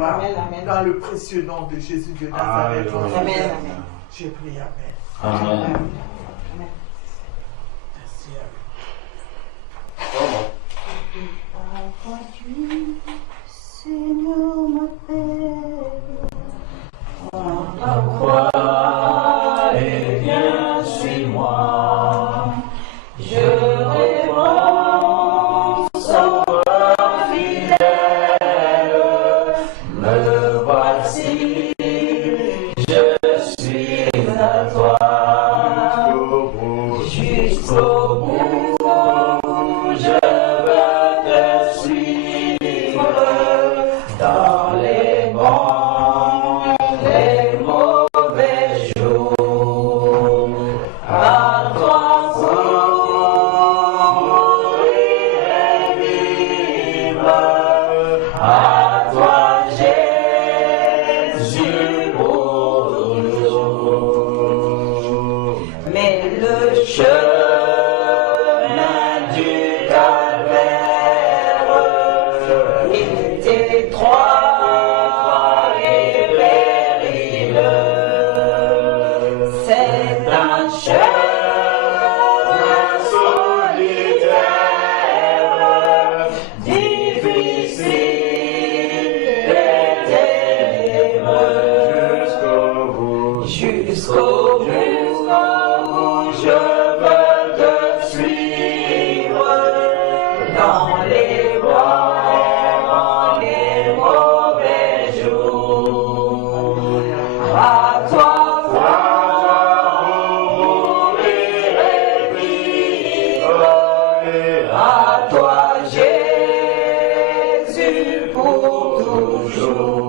Amen, amen. Dans le précieux nom de Jésus de Nazareth. Amen, amen. J'ai prié, amen. Amen. Amen. Merci. Seigneur m'appelle. La croix et viens, suis-moi. Je réponds, sauveur fidèle, me voici, je suis à toi. Jusqu'au bout, je veux te suivre dans les bons, les mauvais jours. À toi pour mourir et vivre, à toi Jésus pour toujours. Mais le chemin du calvaire est étroit et périlleux. C'est un chemin solitaire, difficile et ténébreux. Jusqu'au bout, je veux te suivre dans les bons, les mauvais jours. À toi, pour mourir et vivre, à toi, Jésus, pour toujours.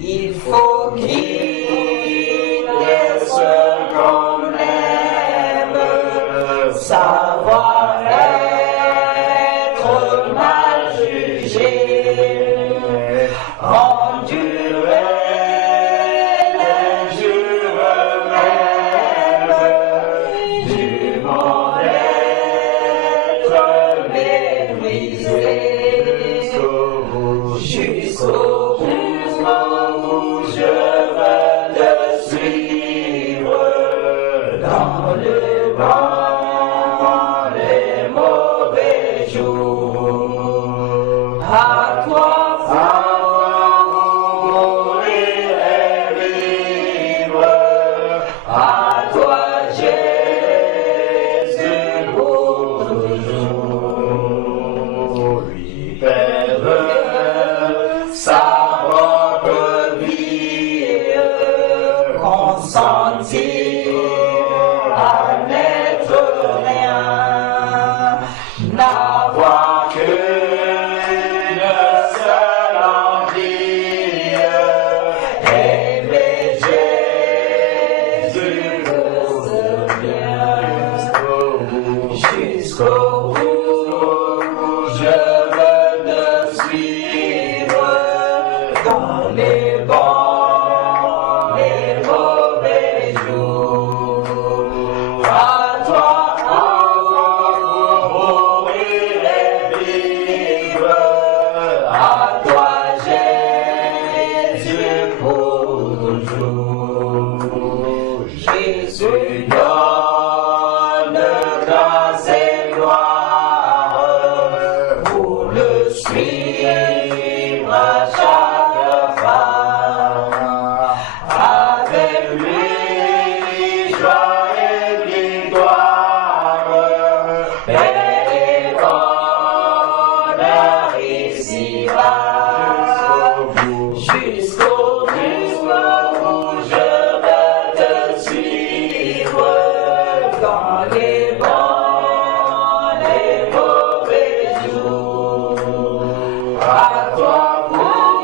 Il faut quitter ce qu'on aime, savoir être mal jugé, endurer l'injure même, du monde être méprisé, jusqu'au bout je veux te suivre dans le bon, les mauvais jours. À toi, pour mourir et vivre, à toi, Jésus, pour toujours. Lui perdre sa propre vie, consentir à n'être rien, n'avoir qu'une seule envie, aimer Jésus pour le bien. Jusqu'au bout, je veux te suivre dans les bons, les mauvais jours. À toi, pour mourir et vivre, à toi, Jésus, pour toujours. Jésus donne grâce et gloire pour le suivre à chaque pas. Avec lui, joie et victoire, paix et bonheur ici-bas. Jusqu'au bout, je veux te suivre dans les bons, les mauvais jours. À toi pour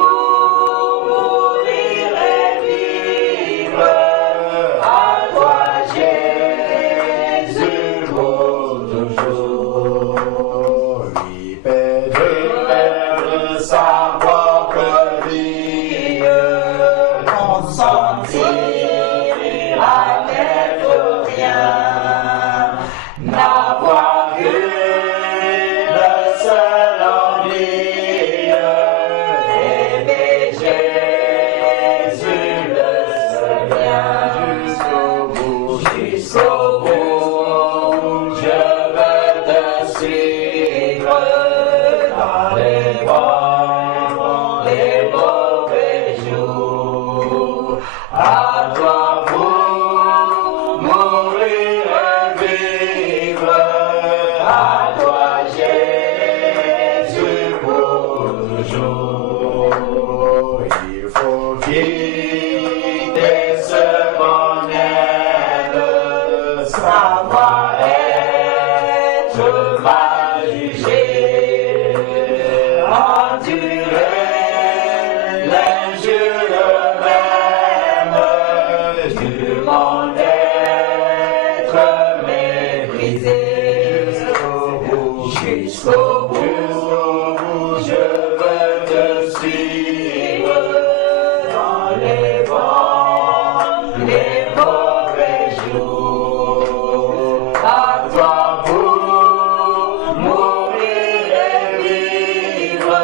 mourir et vivre, à toi Jésus pour toujours. Lui perdre sa propre vie, consentir à n'être rien, n'avoir qu'une seule envie, toujours. Il faut quitter ce qu'on aime, savoir être mal jugé, endurer l'injure même du monde, être méprisé jusqu'au bout, je veux te suivre dans les bons, les mauvais jours. À toi pour mourir et vivre,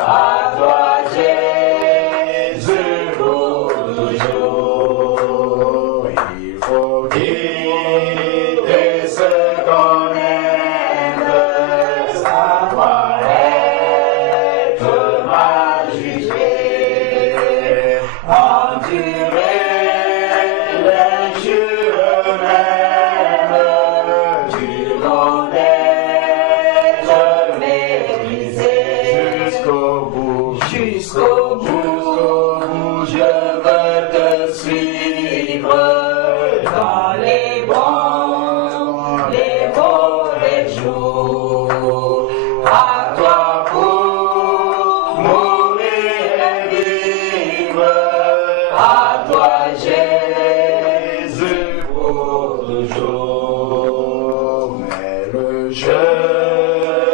à toi Jésus pour toujours. Il faut quitter ce qu'on aime, savoir être mal jugé, endurer l'injure même du monde, être méprisé jusqu'au bout, je veux te suivre dans les bons, les mauvais jours. À toi pour mourir et vivre, à toi Jésus pour toujours. Mais le chemin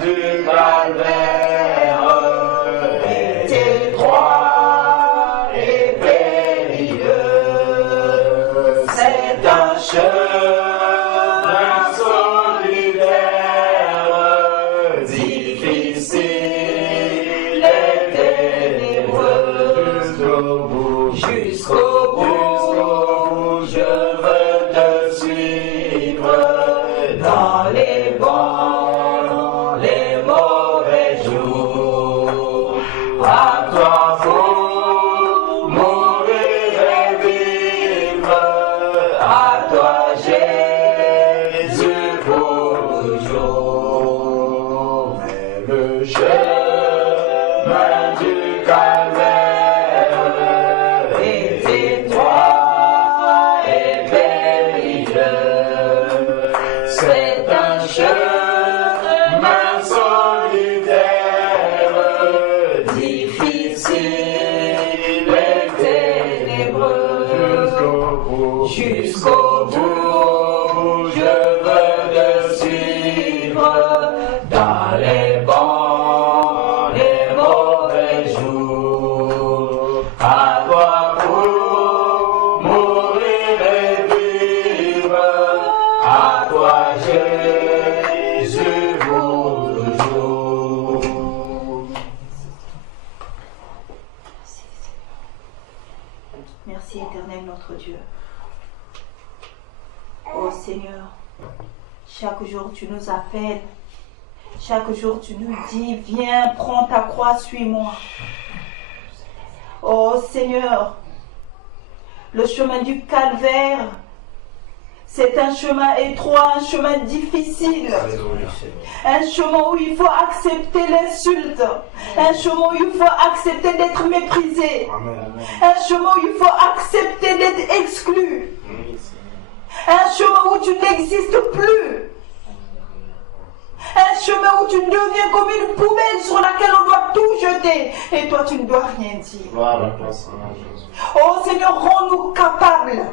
du calvaire est étroit et périlleux. C'est un chemin solitaire, difficile et ténébreux. Jusqu'au bout, je veux te suivre dans les bons, les mauvais jours. À toi faut mourir et vivre, à toi Jésus pour toujours. Mais le chemin du calvaire est étroit et périlleux. C'est un chemin solitaire, difficile et ténébreux. Jusqu'au bout, je veux te suivre dans les bons, les mauvais jours. À toi pour mourir et vivre, à toi Jésus pour toujours. Merci éternel notre Dieu. Oh Seigneur, chaque jour tu nous appelles, chaque jour tu nous dis, viens, prends ta croix, suis-moi. Oh Seigneur, le chemin du calvaire, c'est un chemin étroit, un chemin difficile. Un chemin où il faut accepter l'insulte. Un chemin où il faut accepter d'être méprisé. Un chemin où il faut accepter d'être exclu. Un chemin où tu n'existes plus. Un chemin où tu deviens comme une poubelle sur laquelle on doit tout jeter. Et toi, tu ne dois rien dire. Oh Seigneur, rends-nous capables.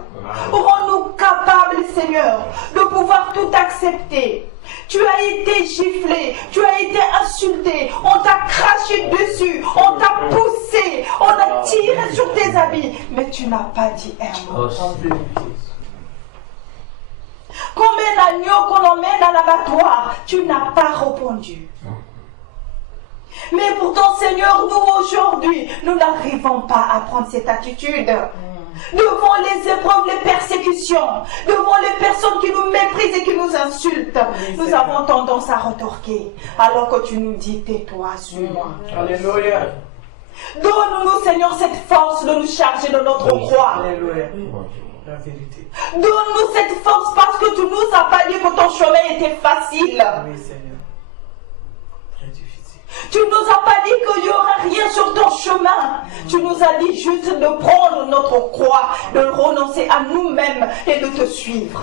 Rends-nous capables, Seigneur, de pouvoir tout accepter. Tu as été giflé, tu as été insulté, on t'a craché dessus, on t'a poussé, on a tiré sur tes habits, mais tu n'as pas dit un mot. Comme un agneau qu'on emmène à l'abattoir, tu n'as pas répondu. Mais pourtant, Seigneur, nous aujourd'hui, nous n'arrivons pas à prendre cette attitude. Devant les épreuves, les persécutions, devant les personnes qui nous méprisent et qui nous insultent, nous avons tendance à retorquer. Alors que tu nous dis, tais-toi, suis-moi. Alléluia. Donne-nous, Seigneur, cette force de nous charger de notre croix. Alléluia. La vérité. Donne-nous cette force parce que tu nous as pas dit que ton chemin était facile. Oui, Seigneur. Tu ne nous as pas dit qu'il n'y aurait rien sur ton chemin. Tu nous as dit juste de prendre notre croix, de renoncer à nous-mêmes et de te suivre.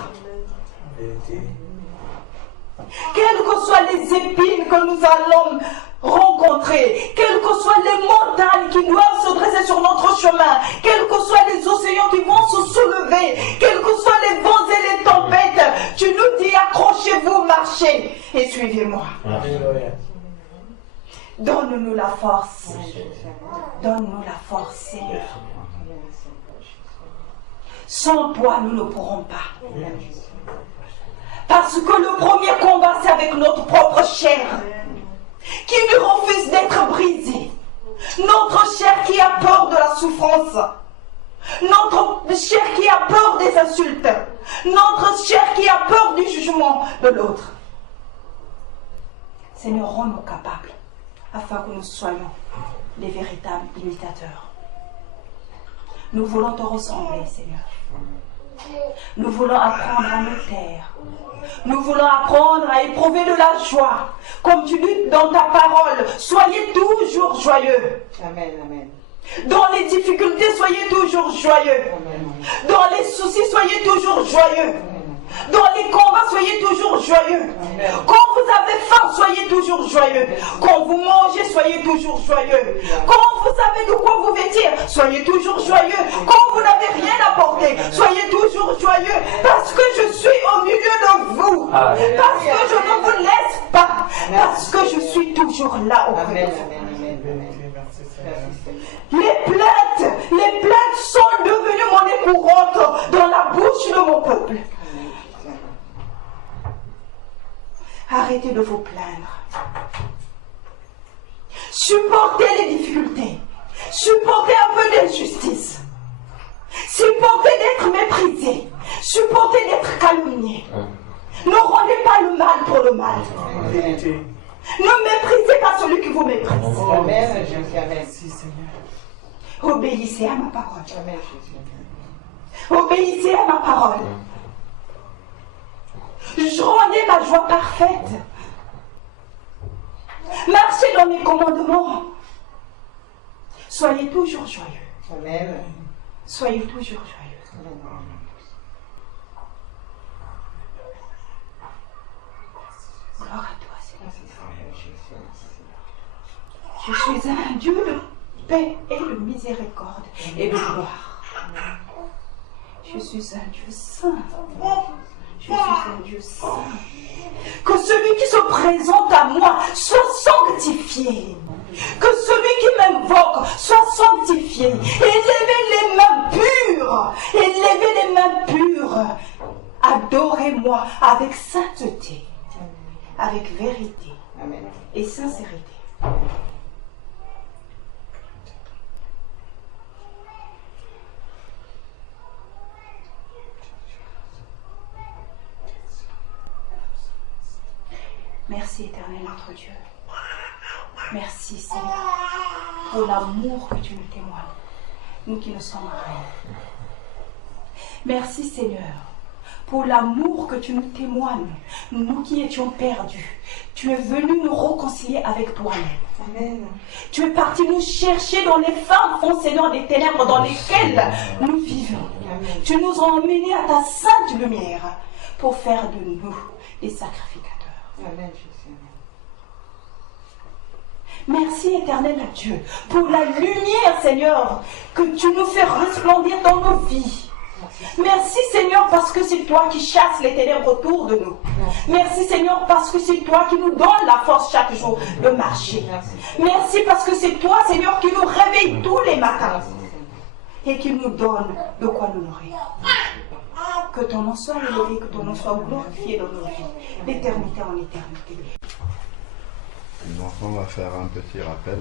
Quelles que soient les épines que nous allons rencontrer, quelles que soient les montagnes qui doivent se dresser sur notre chemin, quels que soient les océans qui vont se soulever, quels que soient les vents et les tempêtes, tu nous dis accrochez-vous, marchez et suivez-moi. Donne-nous la force. Donne-nous la force, Seigneur. Sans toi, nous ne pourrons pas. Parce que le premier combat, c'est avec notre propre chair, qui nous refuse d'être brisée. Notre chair qui a peur de la souffrance. Notre chair qui a peur des insultes. Notre chair qui a peur du jugement de l'autre. Seigneur, rends-nous capables, afin que nous soyons les véritables imitateurs. Nous voulons te ressembler, Seigneur. Nous voulons apprendre à nous taire. Nous voulons apprendre à éprouver de la joie. Comme tu dis dans ta parole, soyez toujours joyeux. Amen, amen. Dans les difficultés, soyez toujours joyeux. Amen. Dans les soucis, soyez toujours joyeux. Dans les combats, soyez toujours joyeux. Amen. Quand vous avez faim, soyez toujours joyeux. Quand vous mangez, soyez toujours joyeux. Quand vous savez de quoi vous vêtir, soyez toujours joyeux. Quand vous n'avez rien à porter, soyez toujours joyeux. Parce que je suis au milieu de vous. Parce que je ne vous laisse pas. Parce que je suis toujours là auprès de Amen, vous. amen, amen, amen. Les plaintes sont devenues monnaie courante dans la bouche de mon peuple. Arrêtez de vous plaindre. Supportez les difficultés. Supportez un peu d'injustice. Supportez d'être méprisé. Supportez d'être calomnié. Ne rendez pas le mal pour le mal. Ne méprisez pas celui qui vous méprise. Amen, Jésus, amen. Obéissez à ma parole. Amen, Jésus. Obéissez à ma parole. Rendez ma joie parfaite. Marchez dans mes commandements. Soyez toujours joyeux. Amen. Soyez toujours joyeux. Amen. Gloire à toi, Seigneur. Je suis un Dieu de paix et de miséricorde et de gloire. Je suis un Dieu saint. Je suis un Dieu saint. Que celui qui se présente à moi soit sanctifié. Que celui qui m'invoque soit sanctifié. Élevez les mains pures. Élevez les mains pures. Adorez-moi avec sainteté, avec vérité Amen. et sincérité. Merci éternel notre Dieu. Merci Seigneur pour l'amour que tu nous témoignes, nous qui ne sommes rien. Merci Seigneur pour l'amour que tu nous témoignes, nous qui étions perdus. Tu es venu nous réconcilier avec toi-même. Amen. Tu es parti nous chercher dans les fins fonds, Seigneur, des ténèbres dans lesquelles nous vivons. Amen. Tu nous as emmenés à ta sainte lumière pour faire de nous des sacrificateurs. Amen, Jésus. Merci éternel Dieu pour la lumière, Seigneur, que tu nous fais resplendir dans nos vies. Merci Seigneur parce que c'est toi qui chasses les ténèbres autour de nous. Merci Seigneur parce que c'est toi qui nous donne la force chaque jour de marcher. Merci parce que c'est toi Seigneur qui nous réveille tous les matins et qui nous donne de quoi nous nourrir. Que ton nom soit élevé, que ton nom soit glorifié dans nos vies, d'éternité en éternité. Donc on va faire un petit rappel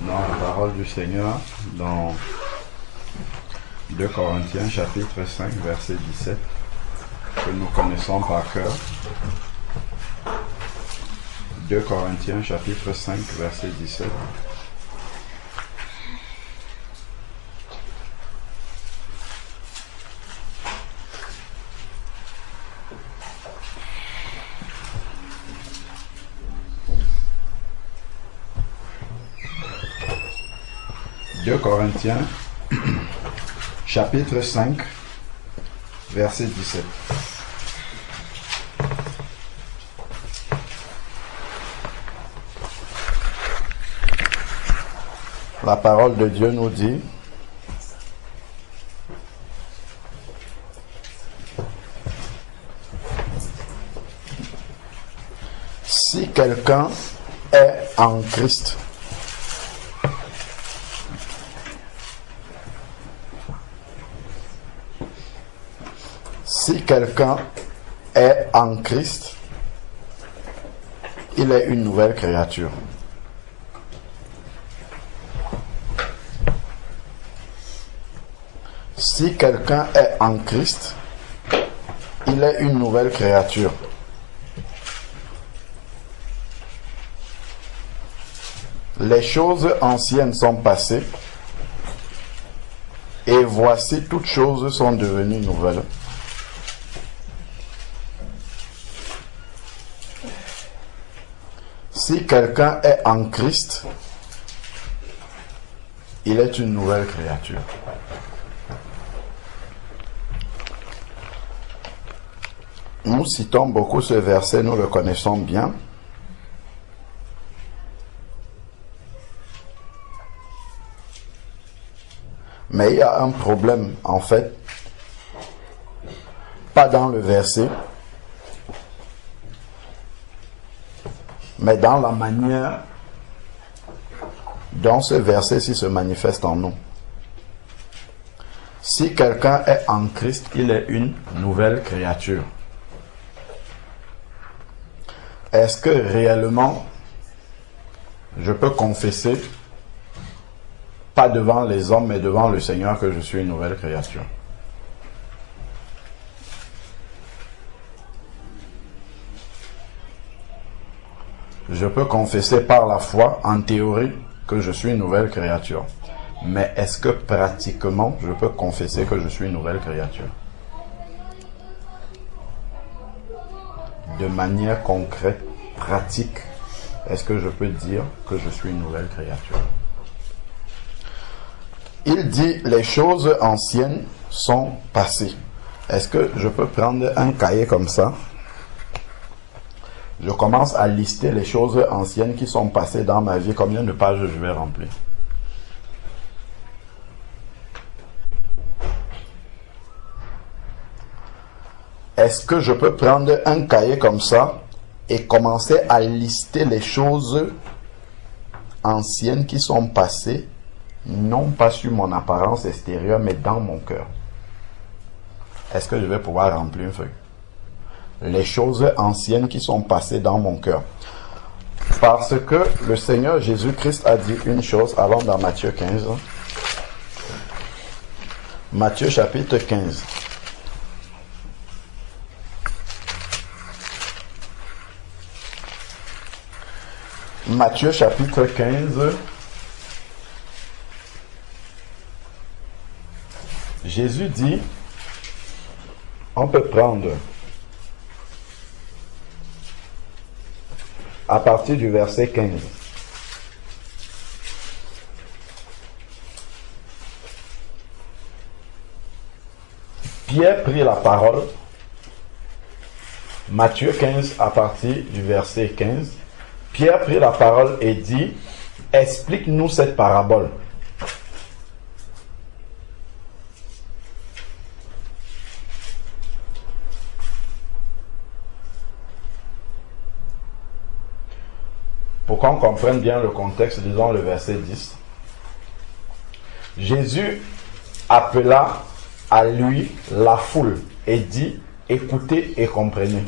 dans la parole du Seigneur dans 2 Corinthiens chapitre 5 verset 17 que nous connaissons par cœur. 2 Corinthiens chapitre 5 verset 17. 2 Corinthiens, chapitre 5, verset 17. La parole de Dieu nous dit: si quelqu'un est en Christ, si quelqu'un est en Christ, il est une nouvelle créature. Si quelqu'un est en Christ, il est une nouvelle créature. Les choses anciennes sont passées, et voici toutes choses sont devenues nouvelles. Si quelqu'un est en Christ, il est une nouvelle créature. Nous citons beaucoup ce verset, nous le connaissons bien. Mais il y a un problème, en fait, pas dans le verset, mais dans la manière dont ce verset-ci se manifeste en nous. Si quelqu'un est en Christ, il est une nouvelle créature. Est-ce que réellement je peux confesser, pas devant les hommes, mais devant le Seigneur, que je suis une nouvelle créature? Je peux confesser par la foi, en théorie, que je suis une nouvelle créature. Mais est-ce que pratiquement, je peux confesser que je suis une nouvelle créature? De manière concrète, pratique, est-ce que je peux dire que je suis une nouvelle créature? Il dit: les choses anciennes sont passées. Est-ce que je peux prendre un cahier comme ça? Je commence à lister les choses anciennes qui sont passées dans ma vie. Combien de pages je vais remplir? Est-ce que je peux prendre un cahier comme ça et commencer à lister les choses anciennes qui sont passées, non pas sur mon apparence extérieure, mais dans mon cœur? Est-ce que je vais pouvoir remplir une feuille? Les choses anciennes qui sont passées dans mon cœur. Parce que le Seigneur Jésus-Christ a dit une chose. Allons dans Matthieu 15. Matthieu chapitre 15. Matthieu chapitre 15. Jésus dit, on peut prendre à partir du verset 15. Pierre prit la parole. Matthieu 15 à partir du verset 15. Pierre prit la parole et dit: explique-nous cette parabole. Pour qu'on comprenne bien le contexte, disons le verset 10. Jésus appela à lui la foule et dit: écoutez et comprenez.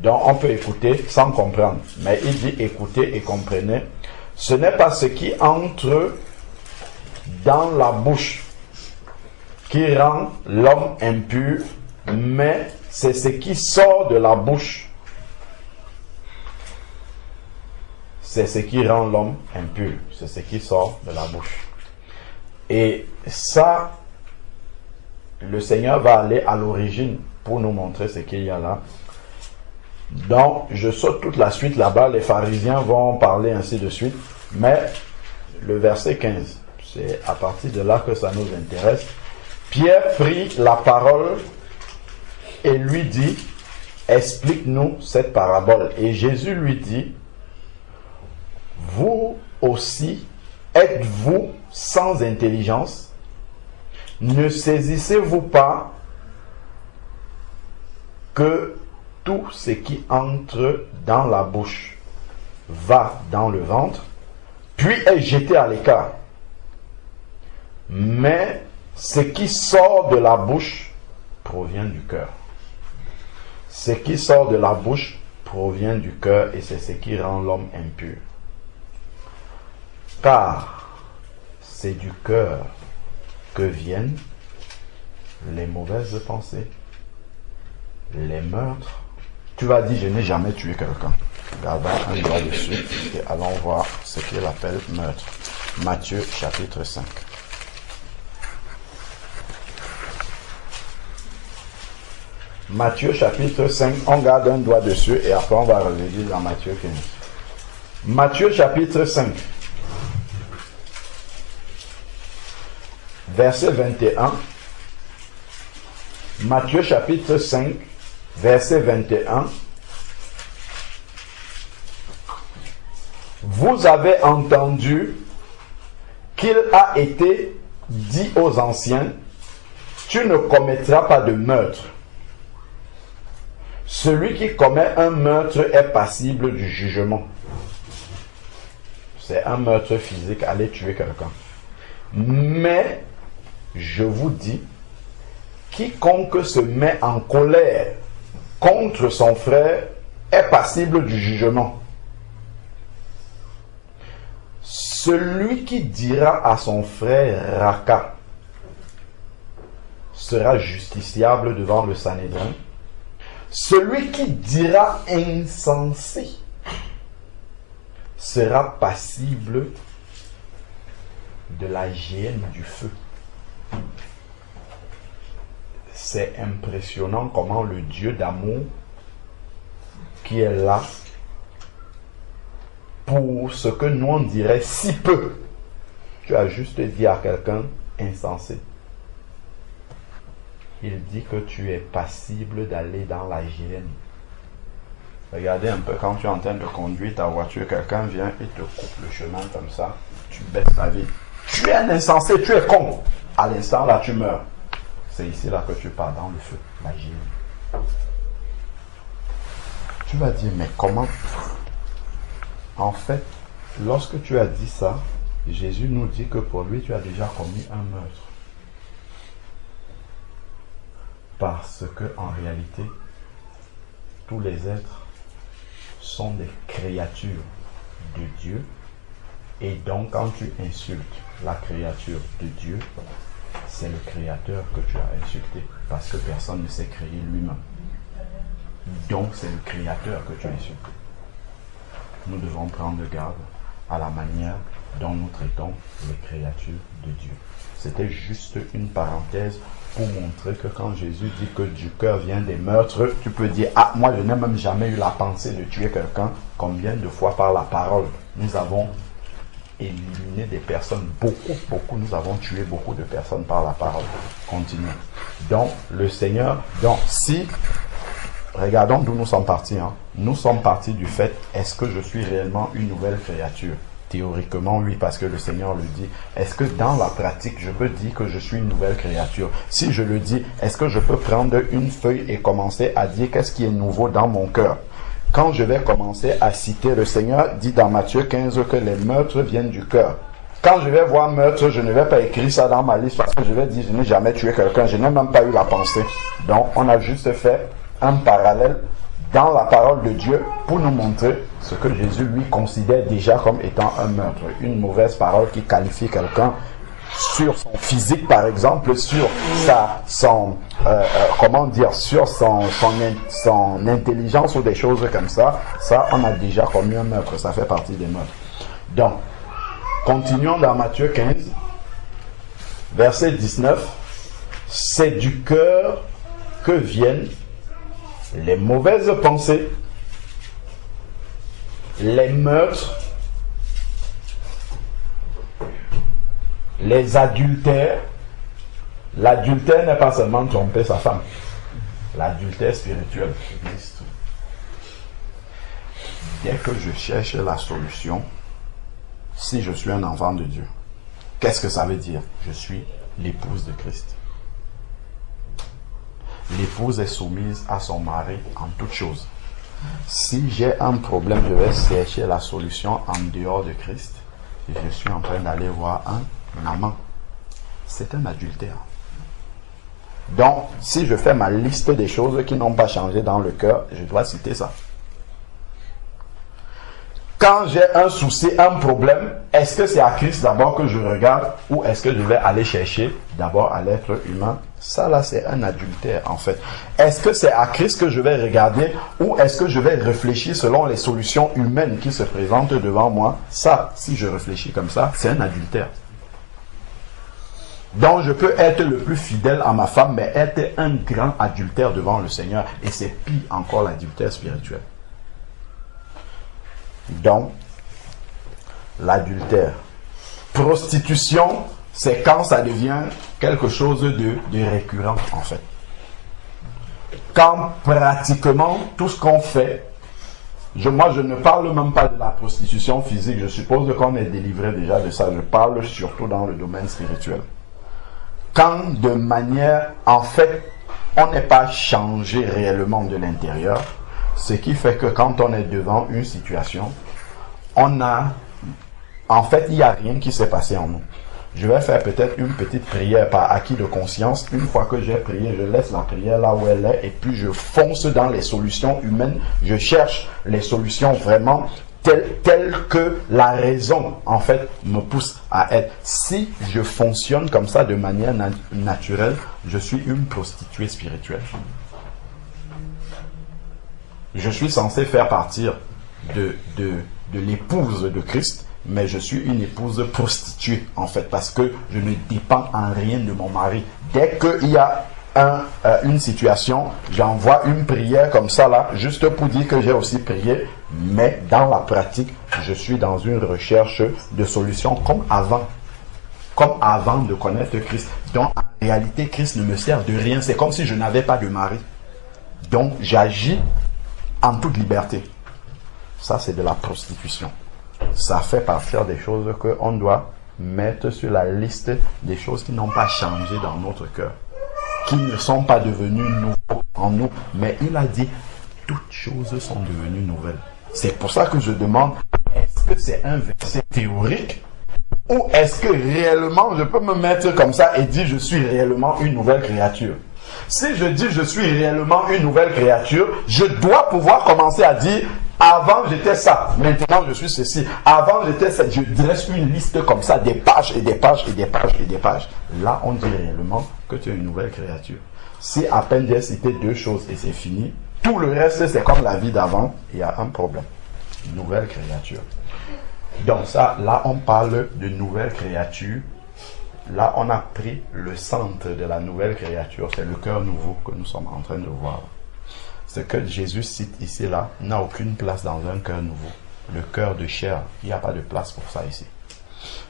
Donc on peut écouter sans comprendre, mais il dit écoutez et comprenez. Ce n'est pas ce qui entre dans la bouche qui rend l'homme impur, mais c'est ce qui sort de la bouche. C'est ce qui rend l'homme impur. C'est ce qui sort de la bouche. Et ça, le Seigneur va aller à l'origine pour nous montrer ce qu'il y a là. Donc, je saute toute la suite là-bas. Les pharisiens vont parler ainsi de suite. Mais le verset 15, C'est à partir de là que ça nous intéresse. Pierre prit la parole et lui dit, explique-nous cette parabole. Et Jésus lui dit, vous aussi, êtes-vous sans intelligence? Ne saisissez-vous pas que tout ce qui entre dans la bouche va dans le ventre, puis est jeté à l'écart. Mais ce qui sort de la bouche provient du cœur. Ce qui sort de la bouche provient du cœur et c'est ce qui rend l'homme impur. Car c'est du cœur que viennent les mauvaises pensées, les meurtres. Tu vas dire, je n'ai jamais tué quelqu'un. Gardons un doigt dessus et allons voir ce qu'il appelle meurtre. Matthieu chapitre 5. Matthieu chapitre 5, on garde un doigt dessus et après on va revenir dans Matthieu 15. Matthieu chapitre 5, verset 21. Matthieu chapitre 5, verset 21. Vous avez entendu qu'il a été dit aux anciens, tu ne commettras pas de meurtre. Celui qui commet un meurtre est passible du jugement. C'est un meurtre physique, aller tuer quelqu'un. Mais, je vous dis, quiconque se met en colère contre son frère est passible du jugement. Celui qui dira à son frère Raka sera justiciable devant le Sanhédrin. Celui qui dira insensé sera passible de la géhenne du feu. C'est impressionnant comment le Dieu d'amour qui est là pour ce que nous on dirait si peu. Tu as juste dit à quelqu'un insensé. Il dit que tu es passible d'aller dans la géhenne. Regardez un peu quand tu es en train de conduire ta voiture, quelqu'un vient et te coupe le chemin comme ça, tu baisses ta vie. Tu es un insensé, tu es con. À l'instant là, tu meurs. C'est ici là que tu pars dans le feu, la géhenne. Tu vas dire, mais comment? En fait, lorsque tu as dit ça, Jésus nous dit que pour lui, tu as déjà commis un meurtre. Parce que en réalité, tous les êtres sont des créatures de Dieu. Et donc, quand tu insultes la créature de Dieu, c'est le Créateur que tu as insulté. Parce que personne ne s'est créé lui-même. Donc, c'est le Créateur que tu as insulté. Nous devons prendre garde à la manière dont nous traitons les créatures de Dieu. C'était juste une parenthèse pour montrer que quand Jésus dit que du cœur vient des meurtres, tu peux dire, ah, moi je n'ai même jamais eu la pensée de tuer quelqu'un. Combien de fois par la parole nous avons éliminé des personnes, beaucoup, nous avons tué beaucoup de personnes par la parole. Continuons. Donc, le Seigneur, si, regardons d'où nous sommes partis. Nous sommes partis du fait, est-ce que je suis réellement une nouvelle créature? Théoriquement, oui, parce que le Seigneur le dit. Est-ce que dans la pratique, je peux dire que je suis une nouvelle créature? Si je le dis, est-ce que je peux prendre une feuille et commencer à dire qu'est-ce qui est nouveau dans mon cœur? Quand je vais commencer à citer, le Seigneur dit dans Matthieu 15 que les meurtres viennent du cœur. Quand je vais voir meurtre, je ne vais pas écrire ça dans ma liste parce que je vais dire, je n'ai jamais tué quelqu'un, je n'ai même pas eu la pensée. Donc, on a juste fait un parallèle dans la parole de Dieu pour nous montrer ce que Jésus lui considère déjà comme étant un meurtre, une mauvaise parole qui qualifie quelqu'un sur son physique par exemple, sur son intelligence ou des choses comme ça. Ça, on a déjà commis un meurtre, ça fait partie des meurtres. Donc, continuons dans Matthieu 15, verset 19. C'est du cœur que viennent les mauvaises pensées, les meurtres, les adultères, l'adultère n'est pas seulement tromper sa femme. L'adultère spirituel existe. Dès que je cherche la solution, si je suis un enfant de Dieu, qu'est-ce que ça veut dire? Je suis l'épouse de Christ. L'épouse est soumise à son mari en toutes choses. Si j'ai un problème, je vais chercher la solution en dehors de Christ. Et je suis en train d'aller voir un amant. C'est un adultère. Donc, si je fais ma liste des choses qui n'ont pas changé dans le cœur, je dois citer ça. Quand j'ai un souci, un problème, est-ce que c'est à Christ d'abord que je regarde ou est-ce que je vais aller chercher d'abord à l'être humain? Ça là, c'est un adultère en fait. Est-ce que c'est à Christ que je vais regarder ou est-ce que je vais réfléchir selon les solutions humaines qui se présentent devant moi? Ça, si je réfléchis comme ça, c'est un adultère. Donc je peux être le plus fidèle à ma femme, mais être un grand adultère devant le Seigneur. Et c'est pire encore l'adultère spirituel. Donc, l'adultère. Prostitution, c'est quand ça devient quelque chose de récurrent, en fait. Quand pratiquement tout ce qu'on fait, moi je ne parle même pas de la prostitution physique, je suppose qu'on est délivré déjà de ça, je parle surtout dans le domaine spirituel. Quand de manière, en fait, on n'est pas changé réellement de l'intérieur, ce qui fait que quand on est devant une situation, il n'y a rien qui s'est passé en nous. Je vais faire peut-être une petite prière par acquis de conscience. Une fois que j'ai prié, je laisse la prière là où elle est et puis je fonce dans les solutions humaines. Je cherche les solutions vraiment telles que la raison, en fait, me pousse à être. Si je fonctionne comme ça de manière naturelle, je suis une prostituée spirituelle. Je suis censé faire partir de l'épouse de Christ, mais je suis une épouse prostituée, en fait, parce que je ne dépends en rien de mon mari. Dès qu'il y a une situation, j'envoie une prière comme ça, là, juste pour dire que j'ai aussi prié, mais dans la pratique, je suis dans une recherche de solutions comme avant de connaître Christ. Donc, en réalité, Christ ne me sert de rien. C'est comme si je n'avais pas de mari. Donc, j'agis en toute liberté. Ça, c'est de la prostitution. Ça fait partir des choses qu'on doit mettre sur la liste des choses qui n'ont pas changé dans notre cœur, qui ne sont pas devenues nouveaux en nous. Mais il a dit, toutes choses sont devenues nouvelles. C'est pour ça que je demande, est-ce que c'est un verset théorique ou est-ce que réellement je peux me mettre comme ça et dire je suis réellement une nouvelle créature? Si je dis je suis réellement une nouvelle créature, je dois pouvoir commencer à dire avant j'étais ça, maintenant je suis ceci. Avant j'étais ça, je dresse une liste comme ça, des pages et des pages et des pages et des pages. Là on dit réellement que tu es une nouvelle créature. Si à peine j'ai cité 2 choses et c'est fini, tout le reste c'est comme la vie d'avant, il y a un problème. Nouvelle créature. Donc ça, là on parle de nouvelle créature. Là, on a pris le centre de la nouvelle créature. C'est le cœur nouveau que nous sommes en train de voir. Ce que Jésus cite ici, là, n'a aucune place dans un cœur nouveau. Le cœur de chair, il n'y a pas de place pour ça ici.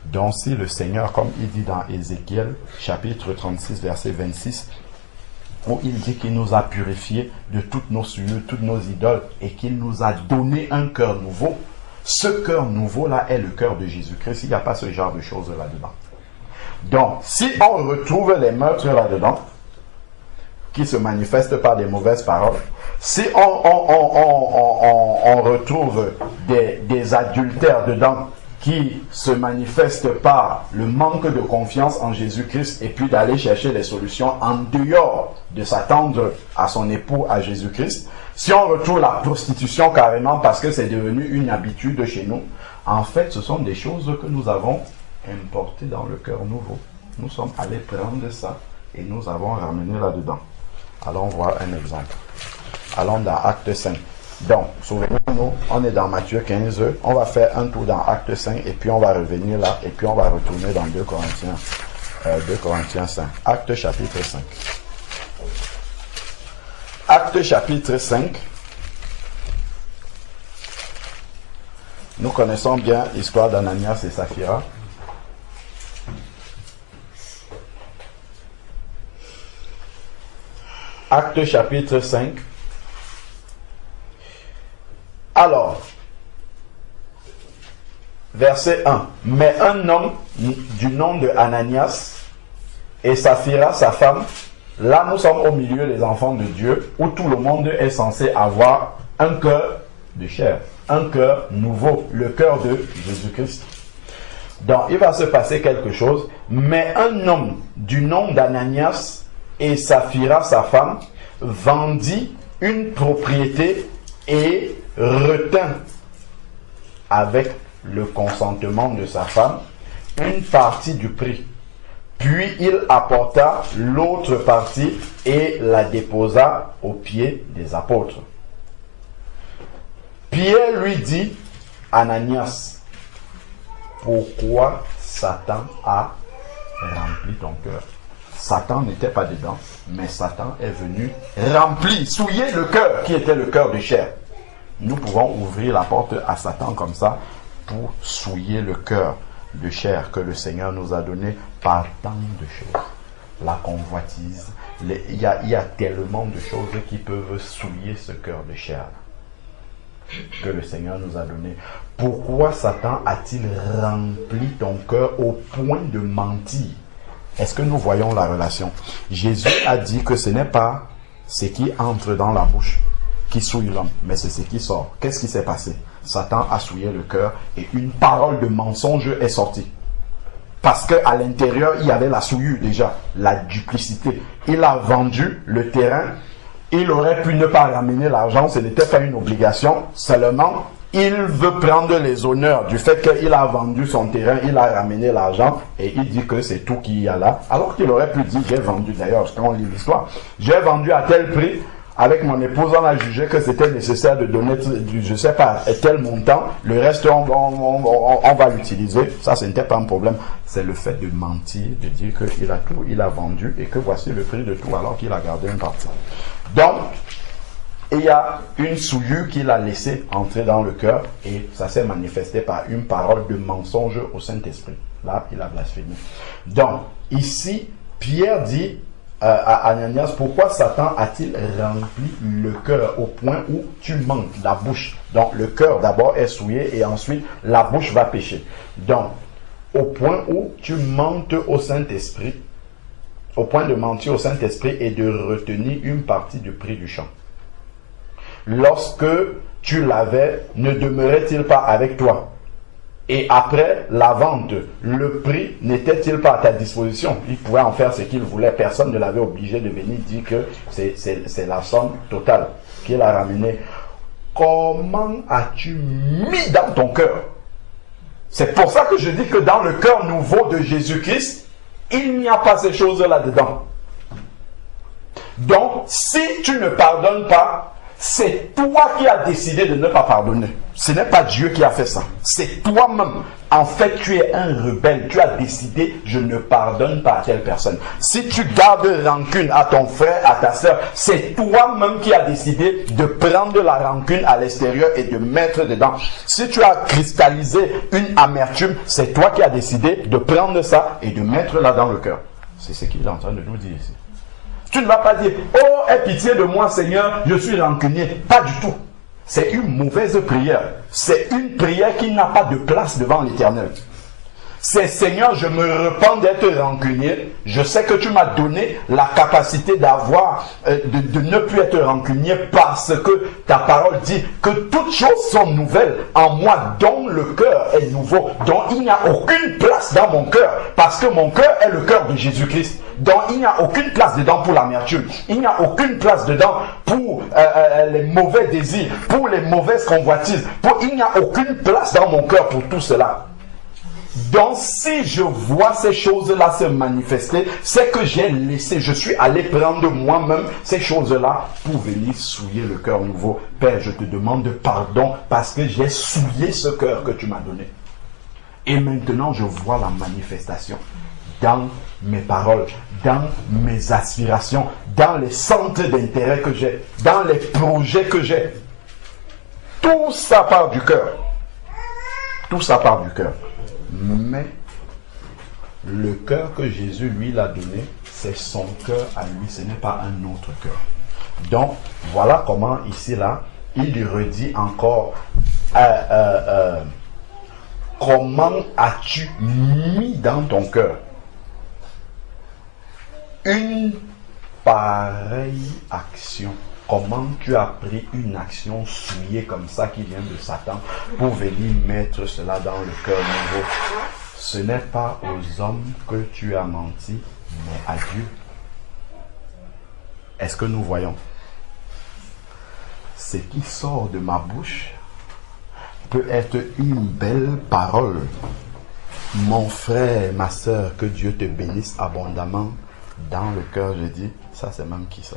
Donc, si le Seigneur, comme il dit dans Ézéchiel, chapitre 36, verset 26, où il dit qu'il nous a purifiés de toutes nos souillures, toutes nos idoles, et qu'il nous a donné un cœur nouveau, ce cœur nouveau-là est le cœur de Jésus-Christ. Il n'y a pas ce genre de choses là-dedans. Donc, si on retrouve les meurtres là-dedans, qui se manifestent par des mauvaises paroles, si on retrouve des adultères dedans qui se manifestent par le manque de confiance en Jésus-Christ et puis d'aller chercher des solutions en dehors de s'attendre à son époux, à Jésus-Christ, si on retrouve la prostitution carrément parce que c'est devenu une habitude chez nous, en fait, ce sont des choses que nous avons importé dans le cœur nouveau. Nous sommes allés prendre ça et nous avons ramené là-dedans. Allons voir un exemple. Allons dans Acte 5. Donc, souvenez-nous, on est dans Matthieu 15. On va faire un tour dans Acte 5 et puis on va revenir là et puis on va retourner dans 2 Corinthiens 5. Acte chapitre 5. Acte chapitre 5. Nous connaissons bien l'histoire d'Ananias et Saphira. Actes chapitre 5. Alors, verset 1. Mais un homme du nom de Ananias et Saphira, sa femme, là nous sommes au milieu des enfants de Dieu, où tout le monde est censé avoir un cœur de chair, un cœur nouveau, le cœur de Jésus-Christ. Donc il va se passer quelque chose, mais un homme du nom d'Ananias et Saphira, sa femme, vendit une propriété et retint avec le consentement de sa femme une partie du prix. Puis il apporta l'autre partie et la déposa aux pieds des apôtres. Pierre lui dit, Ananias, pourquoi Satan a rempli ton cœur? Satan n'était pas dedans, mais Satan est venu remplir, souiller le cœur qui était le cœur de chair. Nous pouvons ouvrir la porte à Satan comme ça pour souiller le cœur de chair que le Seigneur nous a donné par tant de choses. La convoitise, il y a tellement de choses qui peuvent souiller ce cœur de chair que le Seigneur nous a donné. Pourquoi Satan a-t-il rempli ton cœur au point de mentir? Est-ce que nous voyons la relation? Jésus a dit que ce n'est pas ce qui entre dans la bouche qui souille l'homme, mais c'est ce qui sort. Qu'est-ce qui s'est passé? Satan a souillé le cœur et une parole de mensonge est sortie. Parce qu'à l'intérieur, il y avait la souillure déjà, la duplicité. Il a vendu le terrain. Il aurait pu ne pas ramener l'argent, ce n'était pas une obligation. Seulement, il veut prendre les honneurs du fait qu'il a vendu son terrain, il a ramené l'argent et il dit que c'est tout qu'il y a là. Alors qu'il aurait pu dire, j'ai vendu d'ailleurs, quand on lit l'histoire, j'ai vendu à tel prix. Avec mon épouse, on a jugé que c'était nécessaire de donner, je ne sais pas, tel montant. Le reste, on va l'utiliser. Ça, ce n'était pas un problème. C'est le fait de mentir, de dire qu'il a tout, il a vendu et que voici le prix de tout alors qu'il a gardé une partie. Donc, il y a une souillure qu'il a laissée entrer dans le cœur et ça s'est manifesté par une parole de mensonge au Saint-Esprit. Là, il a blasphémé. Donc, ici, Pierre dit à Ananias, pourquoi Satan a-t-il rempli le cœur au point où tu mens, la bouche? Donc le cœur d'abord est souillé et ensuite la bouche va pécher. Donc au point où tu mentes au Saint-Esprit, au point de mentir au Saint-Esprit et de retenir une partie du prix du champ. Lorsque tu l'avais, ne demeurait-il pas avec toi? Et après la vente, le prix n'était-il pas à ta disposition? Il pouvait en faire ce qu'il voulait. Personne ne l'avait obligé de venir dire que c'est la somme totale qu'il a ramenée. Comment as-tu mis dans ton cœur? C'est pour ça que je dis que dans le cœur nouveau de Jésus-Christ, il n'y a pas ces choses-là dedans. Donc, si tu ne pardonnes pas, c'est toi qui as décidé de ne pas pardonner. Ce n'est pas Dieu qui a fait ça. C'est toi-même. En fait, tu es un rebelle. Tu as décidé, je ne pardonne pas à telle personne. Si tu gardes rancune à ton frère, à ta soeur, c'est toi-même qui as décidé de prendre la rancune à l'extérieur et de mettre dedans. Si tu as cristallisé une amertume, c'est toi qui as décidé de prendre ça et de mettre là dans le cœur. C'est ce qu'il est en train de nous dire ici. Tu ne vas pas dire, oh, aie pitié de moi, Seigneur, je suis rancunier. Pas du tout. C'est une mauvaise prière. C'est une prière qui n'a pas de place devant l'Éternel. C'est, Seigneur, je me repens d'être rancunier. Je sais que tu m'as donné la capacité d'avoir, de ne plus être rancunier parce que ta parole dit que toutes choses sont nouvelles en moi, dont le cœur est nouveau, dont il n'y a aucune place dans mon cœur parce que mon cœur est le cœur de Jésus-Christ. Donc il n'y a aucune place dedans pour l'amertume. Il n'y a aucune place dedans pour les mauvais désirs, pour les mauvaises convoitises. Il n'y a aucune place dans mon cœur pour tout cela. Donc si je vois ces choses-là se manifester, c'est que j'ai laissé, je suis allé prendre moi-même ces choses-là pour venir souiller le cœur nouveau. Père, je te demande pardon parce que j'ai souillé ce cœur que tu m'as donné. Et maintenant je vois la manifestation dans mes paroles, dans mes aspirations, dans les centres d'intérêt que j'ai, dans les projets que j'ai. Tout ça part du cœur. Tout ça part du cœur. Mais le cœur que Jésus lui l'a donné, c'est son cœur à lui, ce n'est pas un autre cœur. Donc, voilà comment ici, là, il lui redit encore, comment as-tu mis dans ton cœur une pareille action? Comment tu as pris une action souillée comme ça qui vient de Satan pour venir mettre cela dans le cœur nouveau? Ce n'est pas aux hommes que tu as menti, mais à Dieu. Est-ce que nous voyons? Ce qui sort de ma bouche peut être une belle parole. Mon frère, ma soeur, que Dieu te bénisse abondamment. Dans le cœur, je dis, ça c'est même qui ça?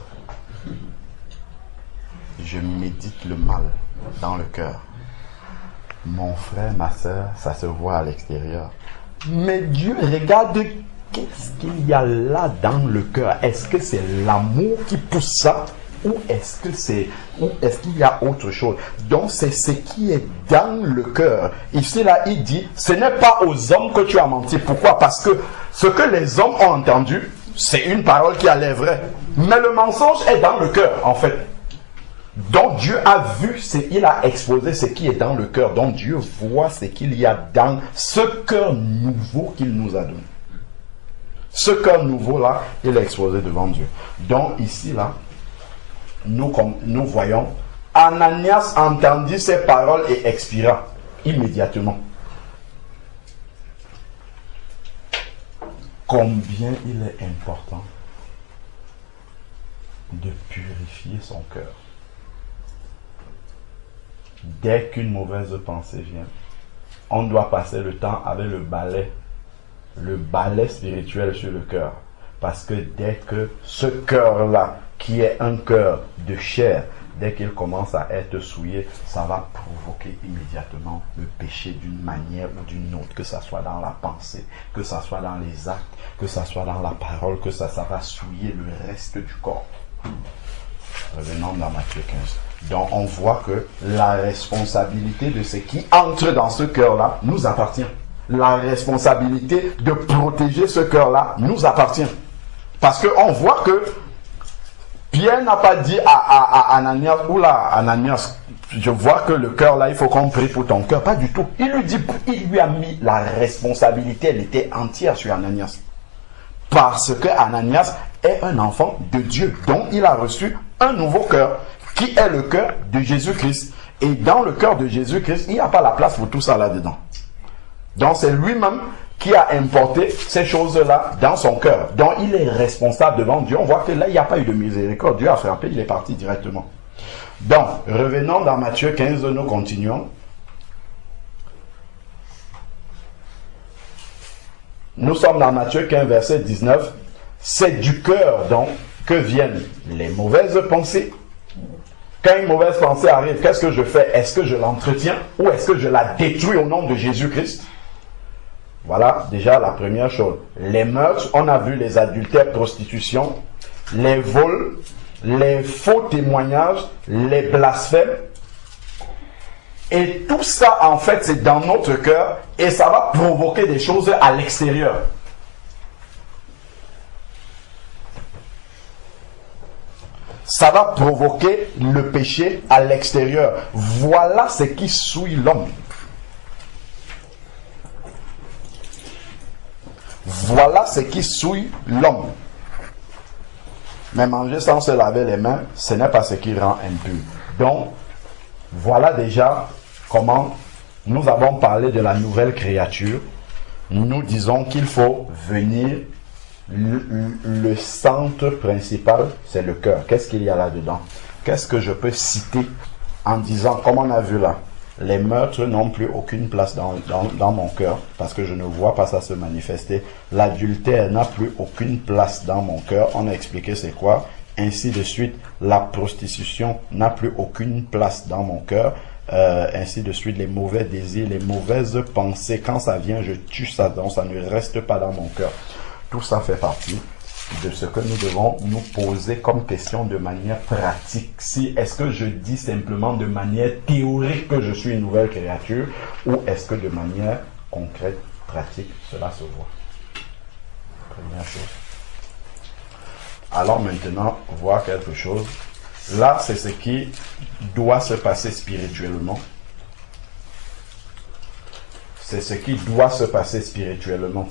Je médite le mal dans le cœur. Mon frère, ma soeur, ça se voit à l'extérieur. Mais Dieu regarde qu'est-ce qu'il y a là dans le cœur. Est-ce que c'est l'amour qui pousse ça? Ou est-ce qu'il y a autre chose? Donc c'est ce qui est dans le cœur. Ici là, il dit, ce n'est pas aux hommes que tu as menti. Pourquoi? Parce que ce que les hommes ont entendu, c'est une parole qui a l'air vraie. Mais le mensonge est dans le cœur, en fait. Donc Dieu a vu, il a exposé ce qui est dans le cœur. Donc Dieu voit ce qu'il y a dans ce cœur nouveau qu'il nous a donné. Ce cœur nouveau là, il est exposé devant Dieu. Donc ici là, nous voyons, Ananias entendit ces paroles et expira immédiatement. Combien il est important de purifier son cœur. Dès qu'une mauvaise pensée vient, on doit passer le temps avec le balai spirituel sur le cœur. Parce que dès que ce cœur-là, qui est un cœur de chair, dès qu'il commence à être souillé, ça va provoquer immédiatement le péché d'une manière ou d'une autre, que ça soit dans la pensée, que ça soit dans les actes, que ça soit dans la parole, que ça va souiller le reste du corps. Revenons dans Matthieu 15. Donc on voit que la responsabilité de ce qui entre dans ce cœur-là nous appartient. La responsabilité de protéger ce cœur-là nous appartient. Parce qu'on voit que Pierre n'a pas dit à Ananias, oula, Ananias, je vois que le cœur là, il faut qu'on prie pour ton cœur. Pas du tout. Il lui a mis la responsabilité, elle était entière sur Ananias. Parce que Ananias est un enfant de Dieu. Donc il a reçu un nouveau cœur, qui est le cœur de Jésus-Christ. Et dans le cœur de Jésus-Christ, il n'y a pas la place pour tout ça là-dedans. Donc c'est lui-même qui a importé ces choses-là dans son cœur. Donc il est responsable devant Dieu. On voit que là, il n'y a pas eu de miséricorde. Dieu a frappé, il est parti directement. Donc, revenons dans Matthieu 15, nous continuons. Nous sommes dans Matthieu 15, verset 19. C'est du cœur, donc, que viennent les mauvaises pensées. Quand une mauvaise pensée arrive, qu'est-ce que je fais? Est-ce que je l'entretiens ou est-ce que je la détruis au nom de Jésus-Christ? Voilà déjà la première chose. Les meurtres, on a vu les adultères, prostitution, les vols, les faux témoignages, les blasphèmes. Et tout ça, en fait, c'est dans notre cœur et ça va provoquer des choses à l'extérieur. Ça va provoquer le péché à l'extérieur. Voilà ce qui souille l'homme. Voilà ce qui souille l'homme. Mais manger sans se laver les mains, ce n'est pas ce qui rend impur. Donc, voilà déjà comment nous avons parlé de la nouvelle créature. Nous disons qu'il faut venir. Le centre principal, c'est le cœur. Qu'est-ce qu'il y a là-dedans? Qu'est-ce que je peux citer en disant, comme on a vu là, les meurtres n'ont plus aucune place dans mon cœur parce que je ne vois pas ça se manifester. L'adultère n'a plus aucune place dans mon cœur. On a expliqué c'est quoi. Ainsi de suite, la prostitution n'a plus aucune place dans mon cœur. Ainsi de suite, les mauvais désirs, les mauvaises pensées, quand ça vient, je tue ça, donc ça ne reste pas dans mon cœur. Tout ça fait partie de ce que nous devons nous poser comme question de manière pratique. Est-ce que je dis simplement de manière théorique que je suis une nouvelle créature ou est-ce que de manière concrète, pratique, cela se voit? Première chose. Allons maintenant voir quelque chose Là, c'est ce qui doit se passer spirituellement. C'est ce qui doit se passer spirituellement.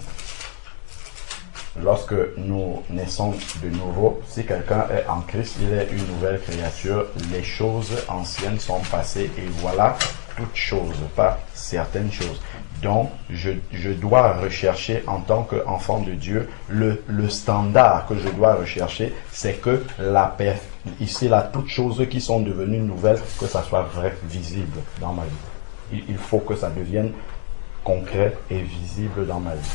Lorsque nous naissons de nouveau, si quelqu'un est en Christ, il est une nouvelle créature. Les choses anciennes sont passées et voilà toutes choses, pas certaines choses. Donc, je dois rechercher en tant qu'enfant de Dieu, le standard que je dois rechercher, c'est que la paix, ici, là, toutes choses qui sont devenues nouvelles, que ça soit vrai, visible dans ma vie. Il faut que ça devienne concret et visible dans ma vie.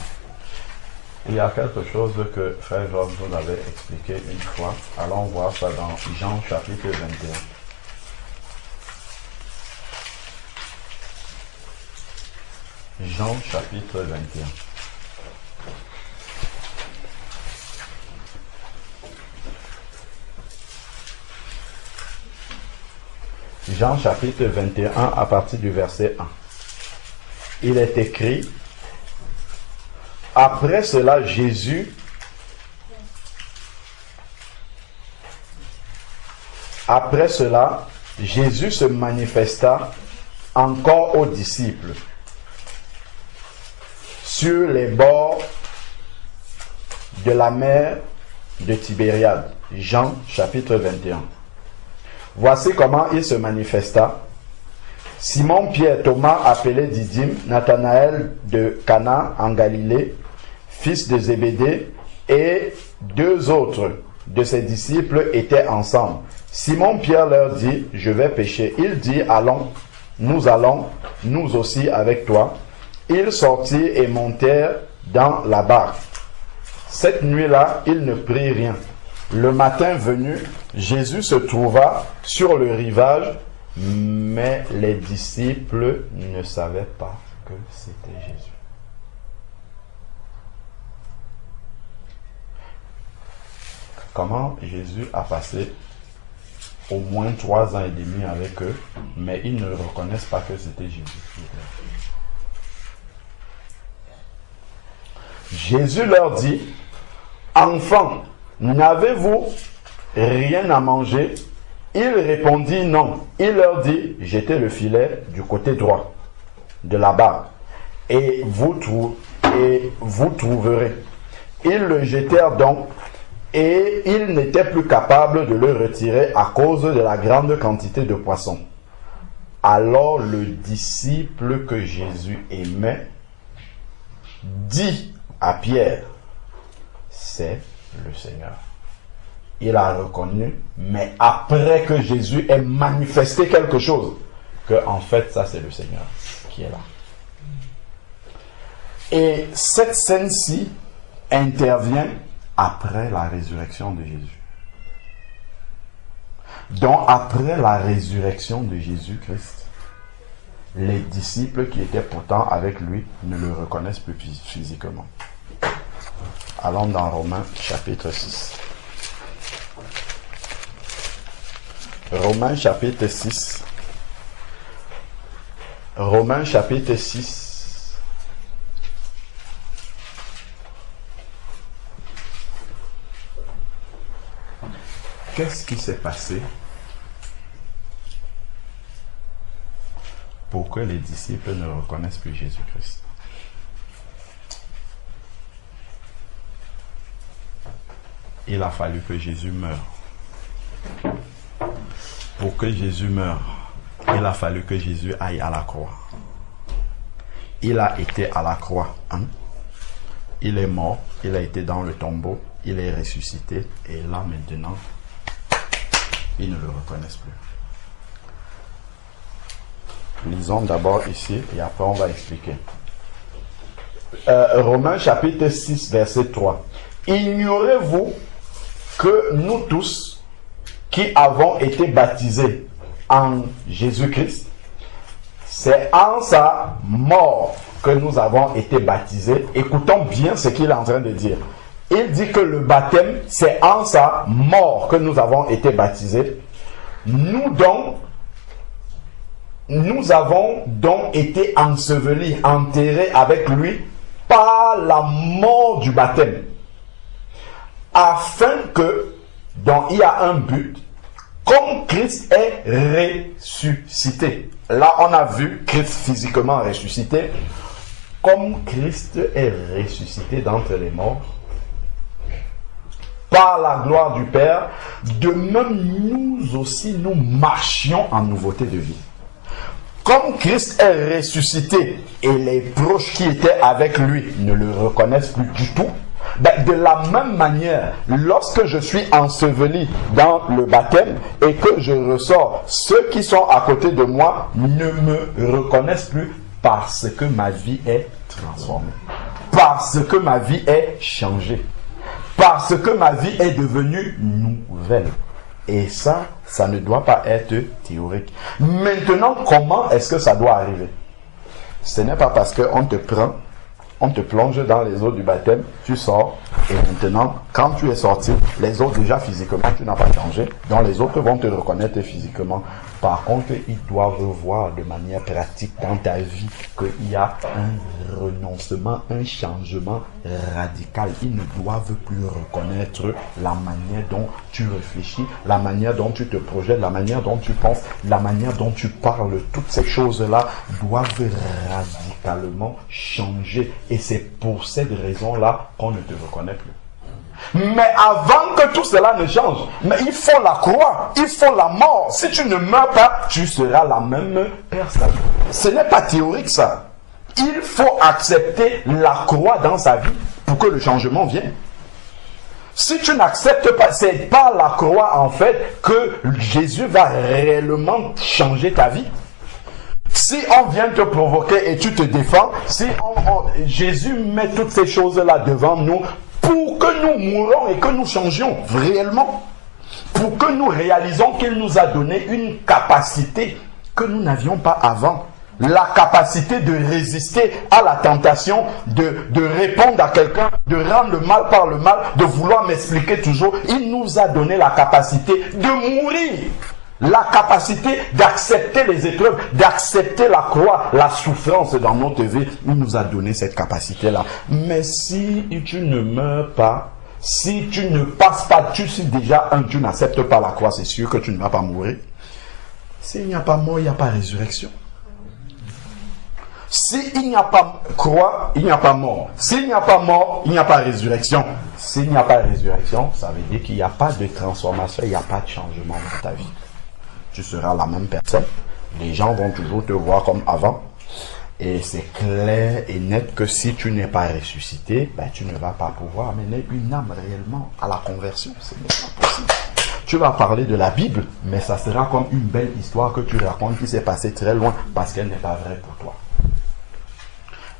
Il y a quelque chose que Frère Georges nous avait expliqué une fois. Allons voir ça dans Jean chapitre 21. Jean chapitre 21. Jean chapitre 21 à partir du verset 1. Il est écrit: Après cela, Jésus se manifesta encore aux disciples sur les bords de la mer de Tibériade. Jean chapitre 21. Voici comment il se manifesta. Simon-Pierre, Thomas appelé Didyme, Nathanaël de Cana en Galilée, fils de Zébédée, et 2 autres de ses disciples étaient ensemble. Simon-Pierre leur dit: Je vais pêcher. Il dit: Allons, nous aussi avec toi. Ils sortirent et montèrent dans la barque. Cette nuit-là, ils ne prirent rien. Le matin venu, Jésus se trouva sur le rivage, mais les disciples ne savaient pas que c'était Jésus. Comment Jésus a passé au moins 3 ans et demi avec eux, mais ils ne reconnaissent pas que c'était Jésus. Jésus leur dit: Enfants, n'avez-vous rien à manger? Il répondit: Non. Il leur dit: Jetez le filet du côté droit de la barque, et vous trouverez. Ils le jetèrent donc, et ils n'étaient plus capables de le retirer à cause de la grande quantité de poissons. Alors le disciple que Jésus aimait dit à Pierre: C'est le Seigneur. Il a reconnu, mais après que Jésus ait manifesté quelque chose, que en fait ça c'est le Seigneur qui est là. Et cette scène-ci intervient après la résurrection de Jésus. Donc après la résurrection de Jésus-Christ, les disciples qui étaient pourtant avec lui ne le reconnaissent plus physiquement. Allons dans Romains chapitre 6. Romains chapitre 6. Romains chapitre 6. Qu'est-ce qui s'est passé pour que les disciples ne reconnaissent plus Jésus-Christ? Il a fallu que Jésus meure. Pour que Jésus meure, il a fallu que Jésus aille à la croix. Il a été à la croix. Il est mort, il a été dans le tombeau, il est ressuscité, et là maintenant, ils ne le reconnaissent plus. Lisons d'abord ici, et après on va expliquer. Romains chapitre 6, verset 3. Ignorez-vous que nous tous qui avons été baptisés en Jésus-Christ, c'est en sa mort que nous avons été baptisés. Écoutons bien ce qu'il est en train de dire. Il dit que le baptême, c'est en sa mort que nous avons été baptisés. Nous avons donc été ensevelis, enterrés avec lui par la mort du baptême. Afin que, donc il y a un but, Comme Christ est ressuscité. Là, on a vu Christ physiquement ressuscité. Comme Christ est ressuscité d'entre les morts, par la gloire du Père, de même nous aussi, nous marchions en nouveauté de vie. Comme Christ est ressuscité et les proches qui étaient avec lui ne le reconnaissent plus du tout, ben de la même manière, lorsque je suis enseveli dans le baptême et que je ressors, ceux qui sont à côté de moi ne me reconnaissent plus parce que ma vie est transformée, parce que ma vie est changée, parce que ma vie est devenue nouvelle. Et ça ne doit pas être théorique. Maintenant, comment est-ce que ça doit arriver? Ce n'est pas parce qu'on te prend, on te plonge dans les eaux du baptême, tu sors, et maintenant, quand tu es sorti, les autres déjà physiquement, tu n'as pas changé, donc les autres vont te reconnaître physiquement. Par contre, ils doivent voir de manière pratique dans ta vie qu'il y a un renoncement, un changement radical. Ils ne doivent plus reconnaître la manière dont tu réfléchis, la manière dont tu te projettes, la manière dont tu penses, la manière dont tu parles. Toutes ces choses-là doivent radicalement changer. Et c'est pour cette raison-là qu'on ne te reconnaît plus. Mais avant que tout cela ne change, mais il faut la croix, il faut la mort. Si tu ne meurs pas, tu seras la même personne. Ce n'est pas théorique ça. Il faut accepter la croix dans sa vie pour que le changement vienne. Si tu n'acceptes pas, c'est par la croix en fait que Jésus va réellement changer ta vie. Si on vient te provoquer et tu te défends, si Jésus met toutes ces choses-là devant nous, pour que nous mourons et que nous changions réellement, pour que nous réalisons qu'il nous a donné une capacité que nous n'avions pas avant, la capacité de résister à la tentation, de répondre à quelqu'un, de rendre le mal par le mal, de vouloir m'expliquer toujours. Il nous a donné la capacité de mourir, la capacité d'accepter les épreuves, d'accepter la croix, la souffrance dans notre vie. Il nous a donné cette capacité-là. Mais si tu ne meurs pas, si tu ne passes pas, tu n'acceptes pas la croix, c'est sûr que tu ne vas pas mourir. S'il n'y a pas mort, il n'y a pas résurrection. S'il n'y a pas croix, il n'y a pas mort. S'il n'y a pas mort, il n'y a pas résurrection. S'il n'y a pas résurrection, ça veut dire qu'il n'y a pas de transformation, il n'y a pas de changement dans ta vie. Tu seras la même personne. Les gens vont toujours te voir comme avant. Et c'est clair et net que si tu n'es pas ressuscité, ben, tu ne vas pas pouvoir mener une âme réellement à la conversion. Ce n'est pas possible. Tu vas parler de la Bible, mais ça sera comme une belle histoire que tu racontes qui s'est passée très loin parce qu'elle n'est pas vraie pour toi.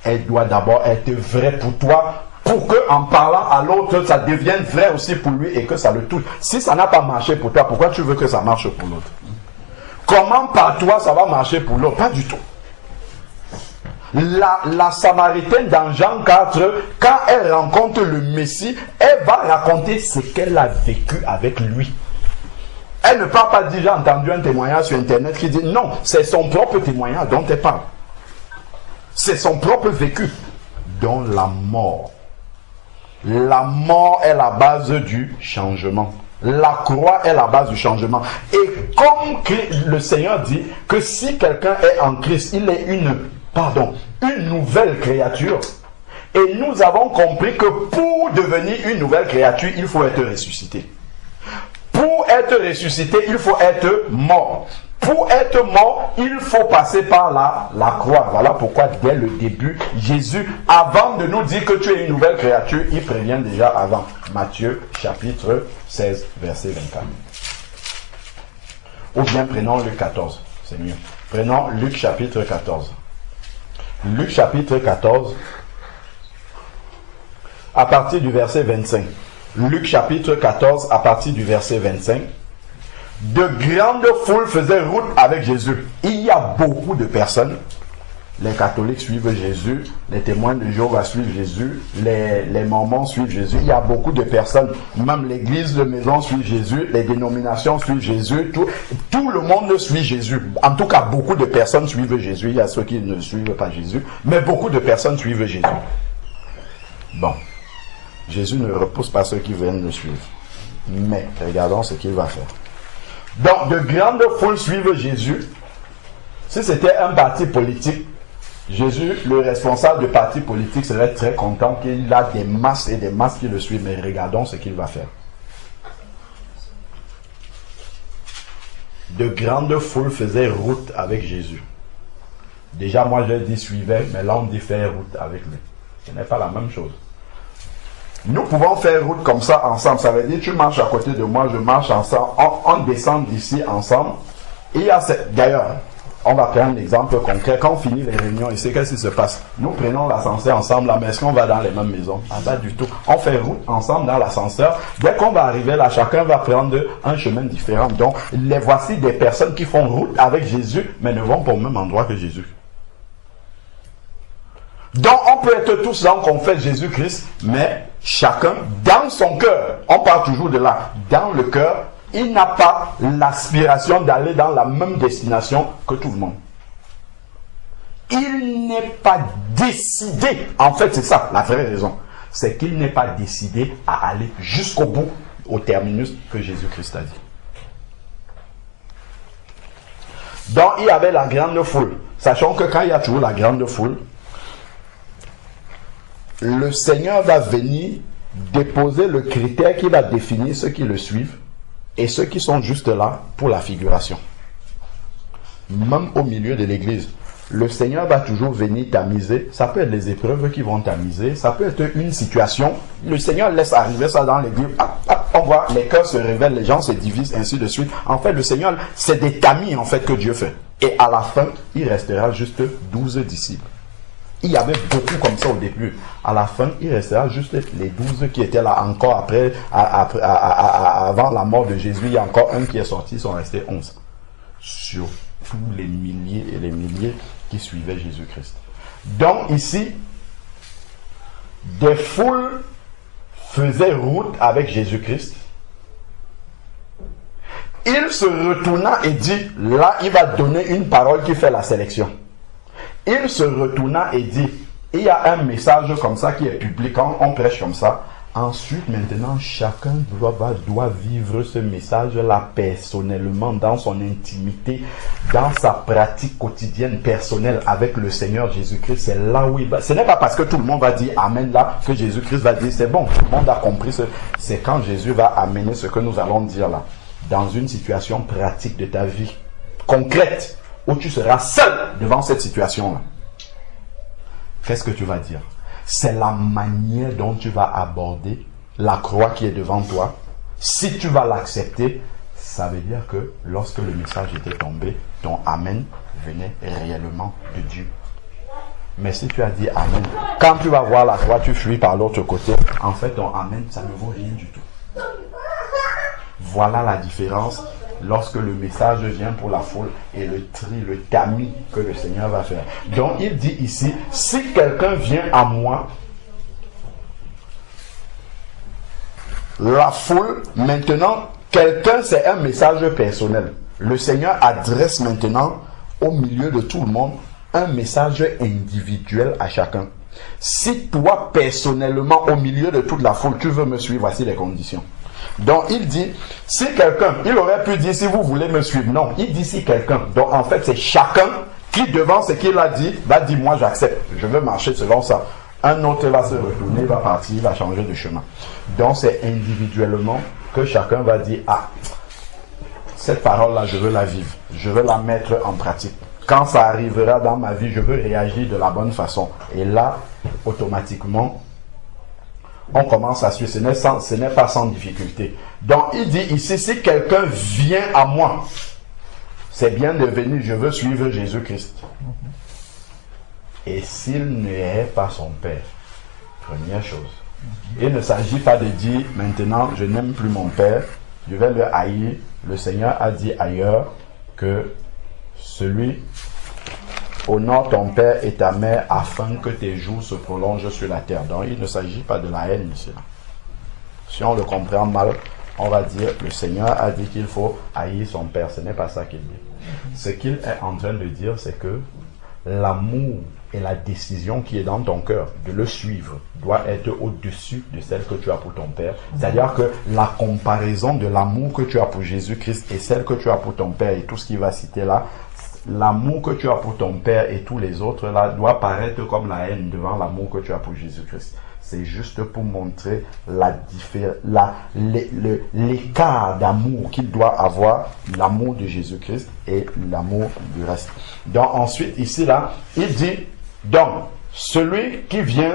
Elle doit d'abord être vraie pour toi pour que en parlant à l'autre, ça devienne vrai aussi pour lui et que ça le touche. Si ça n'a pas marché pour toi, pourquoi tu veux que ça marche pour l'autre? Comment par toi ça va marcher pour l'autre? Pas du tout. La Samaritaine dans Jean 4, quand elle rencontre le Messie, elle va raconter ce qu'elle a vécu avec lui. Elle ne parle pas dire j'ai entendu un témoignage sur internet qui dit non, c'est son propre témoignage dont elle parle. C'est son propre vécu, dont la mort. La mort est la base du changement. La croix est la base du changement. Et comme le Seigneur dit que si quelqu'un est en Christ, il est une nouvelle créature. Et nous avons compris que pour devenir une nouvelle créature, il faut être ressuscité. Pour être ressuscité, il faut être mort. Pour être mort, il faut passer par la croix. Voilà pourquoi dès le début, Jésus, avant de nous dire que tu es une nouvelle créature, il prévient déjà avant. Matthieu chapitre 16, verset 24. Ou bien prenons Luc 14, c'est mieux. Prenons Luc chapitre 14. Luc chapitre 14, à partir du verset 25. Luc chapitre 14, à partir du verset 25. De grandes foules faisaient route avec Jésus. Il y a beaucoup de personnes. Les catholiques suivent Jésus, les témoins de Jéhovah suivent Jésus, les mormons suivent Jésus. Il y a beaucoup de personnes, même l'église de maison suit Jésus, les dénominations suivent Jésus, tout le monde suit Jésus. En tout cas, beaucoup de personnes suivent Jésus. Il y a ceux qui ne suivent pas Jésus, mais beaucoup de personnes suivent Jésus. Bon, Jésus ne repousse pas ceux qui viennent le suivre. Mais regardons ce qu'il va faire. Donc, de grandes foules suivent Jésus. Si c'était un parti politique, Jésus, le responsable du parti politique, serait très content qu'il a des masses et des masses qui le suivent. Mais regardons ce qu'il va faire. De grandes foules faisaient route avec Jésus. Déjà, moi, je dis suivait, mais là, on dit faire route avec lui. Ce n'est pas la même chose. Nous pouvons faire route comme ça ensemble. Ça veut dire, tu marches à côté de moi, je marche ensemble. On descend d'ici ensemble. Et il y a d'ailleurs, on va prendre l'exemple concret. Quand on finit les réunions ici, qu'est-ce qui se passe? Nous prenons l'ascenseur ensemble, là, mais est-ce qu'on va dans les mêmes maisons? Ah, pas du tout. On fait route ensemble dans l'ascenseur. Dès qu'on va arriver là, chacun va prendre un chemin différent. Donc, les voici des personnes qui font route avec Jésus, mais ne vont pas au même endroit que Jésus. Donc, on peut être tous là, qu'on fait Jésus-Christ, mais chacun, dans son cœur, on part toujours de là, dans le cœur, il n'a pas l'aspiration d'aller dans la même destination que tout le monde. Il n'est pas décidé, en fait c'est ça, la vraie raison, c'est qu'il n'est pas décidé à aller jusqu'au bout, au terminus que Jésus-Christ a dit. Donc, il y avait la grande foule. Sachant que quand il y a toujours la grande foule, le Seigneur va venir déposer le critère qui va définir ceux qui le suivent et ceux qui sont juste là pour la figuration. Même au milieu de l'église, le Seigneur va toujours venir tamiser. Ça peut être les épreuves qui vont tamiser, ça peut être une situation. Le Seigneur laisse arriver ça dans l'église. On voit les cœurs se révèlent, les gens se divisent, ainsi de suite. En fait, le Seigneur, c'est des tamis en fait que Dieu fait. Et à la fin, il restera juste 12 disciples. Il y avait beaucoup comme ça au début. À la fin, il restera juste les 12 qui étaient là encore après, avant la mort de Jésus. Il y a encore un qui est sorti, ils sont restés 11. Sur tous les milliers et les milliers qui suivaient Jésus-Christ. Donc ici, des foules faisaient route avec Jésus-Christ. Il se retourna et dit, là, il va donner une parole qui fait la sélection. Il se retourna et dit, il y a un message comme ça qui est public, quand on prêche comme ça. Ensuite, maintenant, chacun doit vivre ce message-là personnellement, dans son intimité, dans sa pratique quotidienne personnelle avec le Seigneur Jésus-Christ. C'est là où il va. Ce n'est pas parce que tout le monde va dire Amen là que Jésus-Christ va dire c'est bon, tout le monde a compris. C'est quand Jésus va amener ce que nous allons dire là, dans une situation pratique de ta vie, concrète, où tu seras seul devant cette situation-là. Qu'est-ce que tu vas dire? C'est la manière dont tu vas aborder la croix qui est devant toi. Si tu vas l'accepter, ça veut dire que lorsque le message était tombé, ton Amen venait réellement de Dieu. Mais si tu as dit Amen, quand tu vas voir la croix, tu fuis par l'autre côté. En fait, ton Amen, ça ne vaut rien du tout. Voilà la différence lorsque le message vient pour la foule et le tri, le tamis que le Seigneur va faire. Donc il dit ici, si quelqu'un vient à moi, la foule, maintenant, quelqu'un c'est un message personnel. Le Seigneur adresse maintenant au milieu de tout le monde un message individuel à chacun. Si toi personnellement au milieu de toute la foule, tu veux me suivre, voici les conditions. Donc il dit, si quelqu'un, il aurait pu dire si vous voulez me suivre, non, il dit si quelqu'un. Donc en fait c'est chacun qui devant ce qu'il a dit, va dire moi j'accepte, je veux marcher selon ça. Un autre va se retourner, va partir, va changer de chemin. Donc c'est individuellement que chacun va dire, ah, cette parole-là je veux la vivre, je veux la mettre en pratique. Quand ça arrivera dans ma vie, je veux réagir de la bonne façon. Et là, automatiquement, on commence à suivre, ce n'est pas sans difficulté. Donc il dit ici, si quelqu'un vient à moi, c'est bien de venir, je veux suivre Jésus-Christ. Et s'il n'est pas son Père, première chose, il ne s'agit pas de dire, maintenant je n'aime plus mon Père, je vais le haïr. Le Seigneur a dit ailleurs que celui honore ton père et ta mère afin que tes jours se prolongent sur la terre. Donc il ne s'agit pas de la haine ici. Si on le comprend mal, on va dire le Seigneur a dit qu'il faut haïr son père. Ce n'est pas ça qu'il dit. Ce qu'il est en train de dire, c'est que l'amour et la décision qui est dans ton cœur de le suivre doit être au-dessus de celle que tu as pour ton Père. C'est-à-dire que la comparaison de l'amour que tu as pour Jésus-Christ et celle que tu as pour ton Père et tout ce qu'il va citer là, l'amour que tu as pour ton Père et tous les autres là doit paraître comme la haine devant l'amour que tu as pour Jésus-Christ. C'est juste pour montrer l'écart d'amour qu'il doit avoir, l'amour de Jésus-Christ et l'amour du reste. Donc ensuite, ici là, il dit, donc, celui qui vient,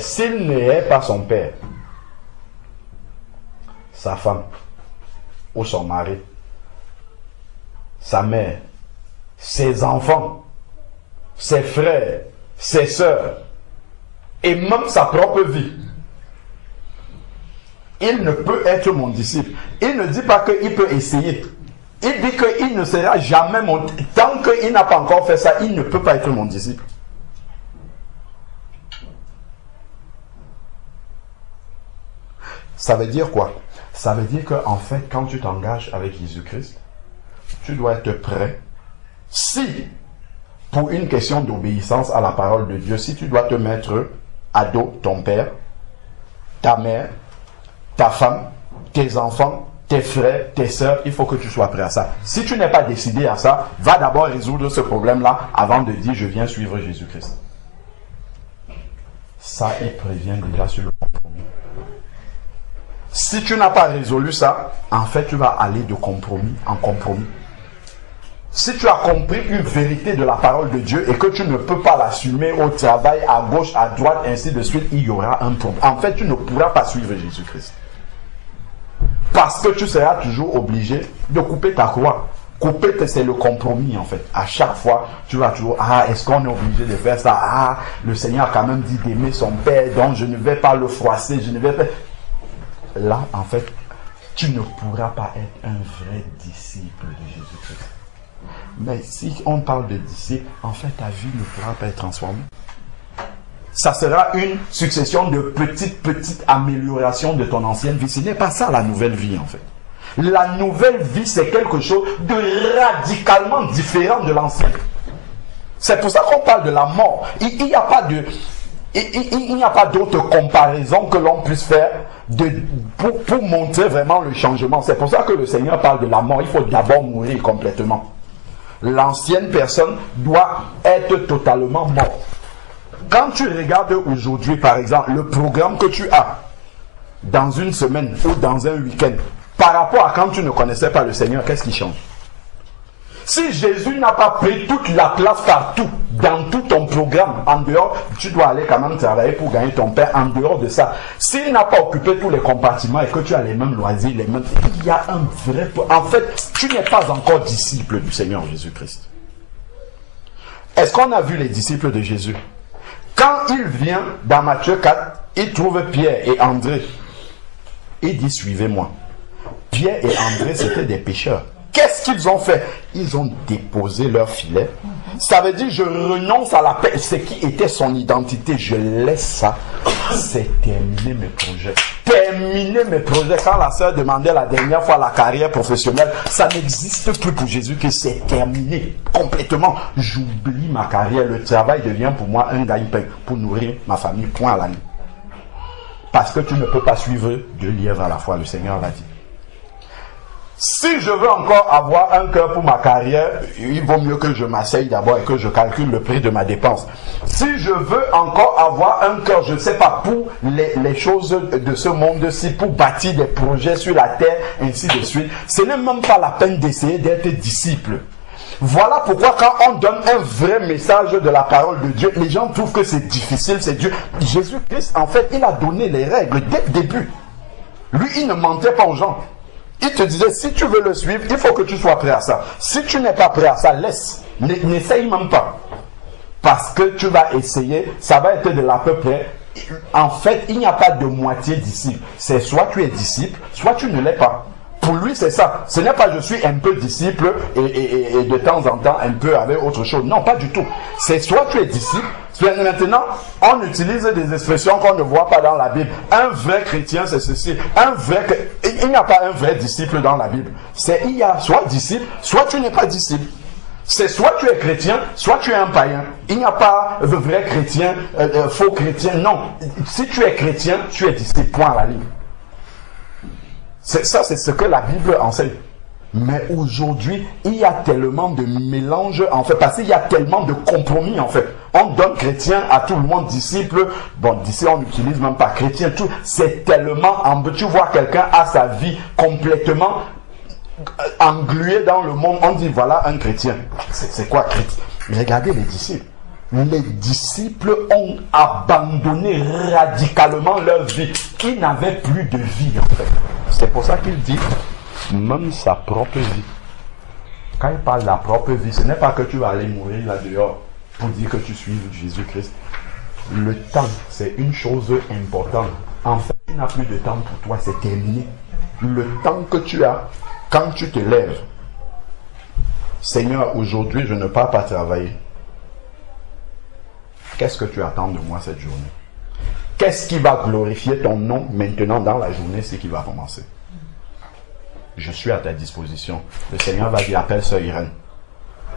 s'il n'est pas son père, sa femme, ou son mari, sa mère, ses enfants, ses frères, ses sœurs, et même sa propre vie, il ne peut être mon disciple. Il ne dit pas qu'il peut essayer. Il dit qu'il ne sera jamais mon... Tant qu'il n'a pas encore fait ça, il ne peut pas être mon disciple. Ça veut dire quoi? Ça veut dire qu'en fait, quand tu t'engages avec Jésus-Christ, tu dois être prêt. Si, pour une question d'obéissance à la parole de Dieu, si tu dois te mettre à dos ton père, ta mère, ta femme, tes enfants, tes frères, tes sœurs, il faut que tu sois prêt à ça. Si tu n'es pas décidé à ça, va d'abord résoudre ce problème-là avant de dire je viens suivre Jésus-Christ. Ça, il prévient déjà sur le compromis. Si tu n'as pas résolu ça, en fait, tu vas aller de compromis en compromis. Si tu as compris une vérité de la parole de Dieu et que tu ne peux pas l'assumer au travail, à gauche, à droite, ainsi de suite, il y aura un problème. En fait, tu ne pourras pas suivre Jésus-Christ. Parce que tu seras toujours obligé de couper ta croix. Couper, c'est le compromis en fait. À chaque fois, tu vas toujours, est-ce qu'on est obligé de faire ça? Le Seigneur a quand même dit d'aimer son Père, donc je ne vais pas le froisser, je ne vais pas... Là, en fait, tu ne pourras pas être un vrai disciple de Jésus-Christ. Mais si on parle de disciple, en fait, ta vie ne pourra pas être transformée. Ça sera une succession de petites améliorations de ton ancienne vie. Ce n'est pas ça la nouvelle vie, en fait. La nouvelle vie, c'est quelque chose de radicalement différent de l'ancienne. C'est pour ça qu'on parle de la mort. Il n'y a pas de... Il n'y a pas d'autre comparaison que l'on puisse faire pour montrer vraiment le changement. C'est pour ça que le Seigneur parle de la mort. Il faut d'abord mourir complètement. L'ancienne personne doit être totalement morte. Quand tu regardes aujourd'hui, par exemple, le programme que tu as dans une semaine ou dans un week-end, par rapport à quand tu ne connaissais pas le Seigneur, qu'est-ce qui change? Si Jésus n'a pas pris toute la place partout, dans tout ton programme, en dehors, tu dois aller quand même travailler pour gagner ton pain en dehors de ça. S'il n'a pas occupé tous les compartiments et que tu as les mêmes loisirs, il y a un vrai... En fait, tu n'es pas encore disciple du Seigneur Jésus-Christ. Est-ce qu'on a vu les disciples de Jésus? Quand il vient dans Matthieu 4, il trouve Pierre et André. Il dit, suivez-moi. Pierre et André, c'était des pécheurs. Qu'est-ce qu'ils ont fait? Ils ont déposé leur filet. Ça veut dire, je renonce à la paix. Ce qui était son identité, je laisse ça. C'est terminer mes projets. Terminer mes projets. Quand la sœur demandait la dernière fois la carrière professionnelle, ça n'existe plus pour Jésus, que c'est terminé complètement. J'oublie ma carrière. Le travail devient pour moi un gagne-pain pour nourrir ma famille. Point à la ligne. Parce que tu ne peux pas suivre deux lièvres à la fois. Le Seigneur l'a dit. Si je veux encore avoir un cœur pour ma carrière, il vaut mieux que je m'asseye d'abord et que je calcule le prix de ma dépense. Si je veux encore avoir un cœur, je ne sais pas, pour les choses de ce monde-ci, pour bâtir des projets sur la terre, ainsi de suite, ce n'est même pas la peine d'essayer d'être disciple. Voilà pourquoi quand on donne un vrai message de la parole de Dieu, les gens trouvent que c'est difficile, c'est dur. Jésus-Christ, en fait, il a donné les règles dès le début. Lui, il ne mentait pas aux gens. Il te disait, si tu veux le suivre, il faut que tu sois prêt à ça. Si tu n'es pas prêt à ça, laisse. N'essaye même pas. Parce que tu vas essayer, ça va être de l'à peu près. En fait, il n'y a pas de moitié disciple. C'est soit tu es disciple, soit tu ne l'es pas. Pour lui, c'est ça. Ce n'est pas je suis un peu disciple et de temps en temps un peu avec autre chose. Non, pas du tout. C'est soit tu es disciple. Maintenant, on utilise des expressions qu'on ne voit pas dans la Bible. Un vrai chrétien, c'est ceci. Il n'y a pas un vrai disciple dans la Bible. Il y a soit disciple, soit tu n'es pas disciple. C'est soit tu es chrétien, soit tu es un païen. Il n'y a pas de vrai chrétien, faux chrétien. Non. Si tu es chrétien, tu es disciple. Point à la ligne. C'est ce que la Bible enseigne. Mais aujourd'hui, il y a tellement de mélange, en fait, parce qu'il y a tellement de compromis, en fait. On donne chrétien à tout le monde, disciple. Bon, d'ici, on n'utilise même pas chrétien. Tout, c'est tellement, tu vois quelqu'un a sa vie complètement engluée dans le monde. On dit, voilà un chrétien. C'est quoi chrétien? Regardez les disciples. Les disciples ont abandonné radicalement leur vie. Ils n'avaient plus de vie, en fait. C'est pour ça qu'il dit, même sa propre vie. Quand il parle de la propre vie, ce n'est pas que tu vas aller mourir là dehors pour dire que tu suis Jésus-Christ. Le temps, c'est une chose importante. En fait, tu n'as plus de temps pour toi, c'est terminé. Le temps que tu as, quand tu te lèves, Seigneur, aujourd'hui, je ne pars pas travailler. Qu'est-ce que tu attends de moi cette journée? Qu'est-ce qui va glorifier ton nom maintenant dans la journée, ce qui va commencer? Je suis à ta disposition. Le Seigneur va dire, appelle Sœur Irène.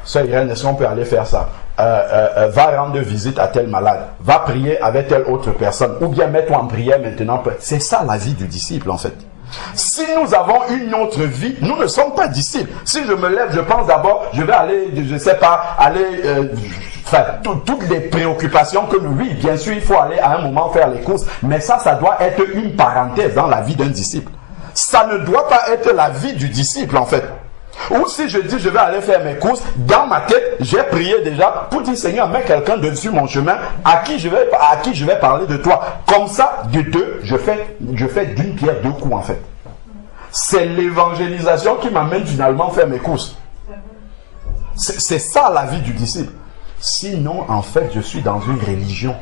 Sœur Irène, est-ce qu'on peut aller faire ça? Va rendre visite à tel malade. Va prier avec telle autre personne. Ou bien mets-toi en prière maintenant. C'est ça la vie du disciple en fait. Si nous avons une autre vie, nous ne sommes pas disciples. Si je me lève, je pense d'abord, je vais aller, je ne sais pas, aller... toutes les préoccupations que nous, oui, bien sûr, il faut aller à un moment faire les courses. Mais ça doit être une parenthèse dans la vie d'un disciple. Ça ne doit pas être la vie du disciple en fait. Ou si je dis je vais aller faire mes courses, dans ma tête, j'ai prié déjà pour dire Seigneur, mets quelqu'un dessus mon chemin à qui je vais parler de toi. Comme ça, de deux, je fais d'une pierre deux coups en fait. C'est l'évangélisation qui m'amène finalement à faire mes courses. C'est ça la vie du disciple. Sinon, en fait, je suis dans une religion.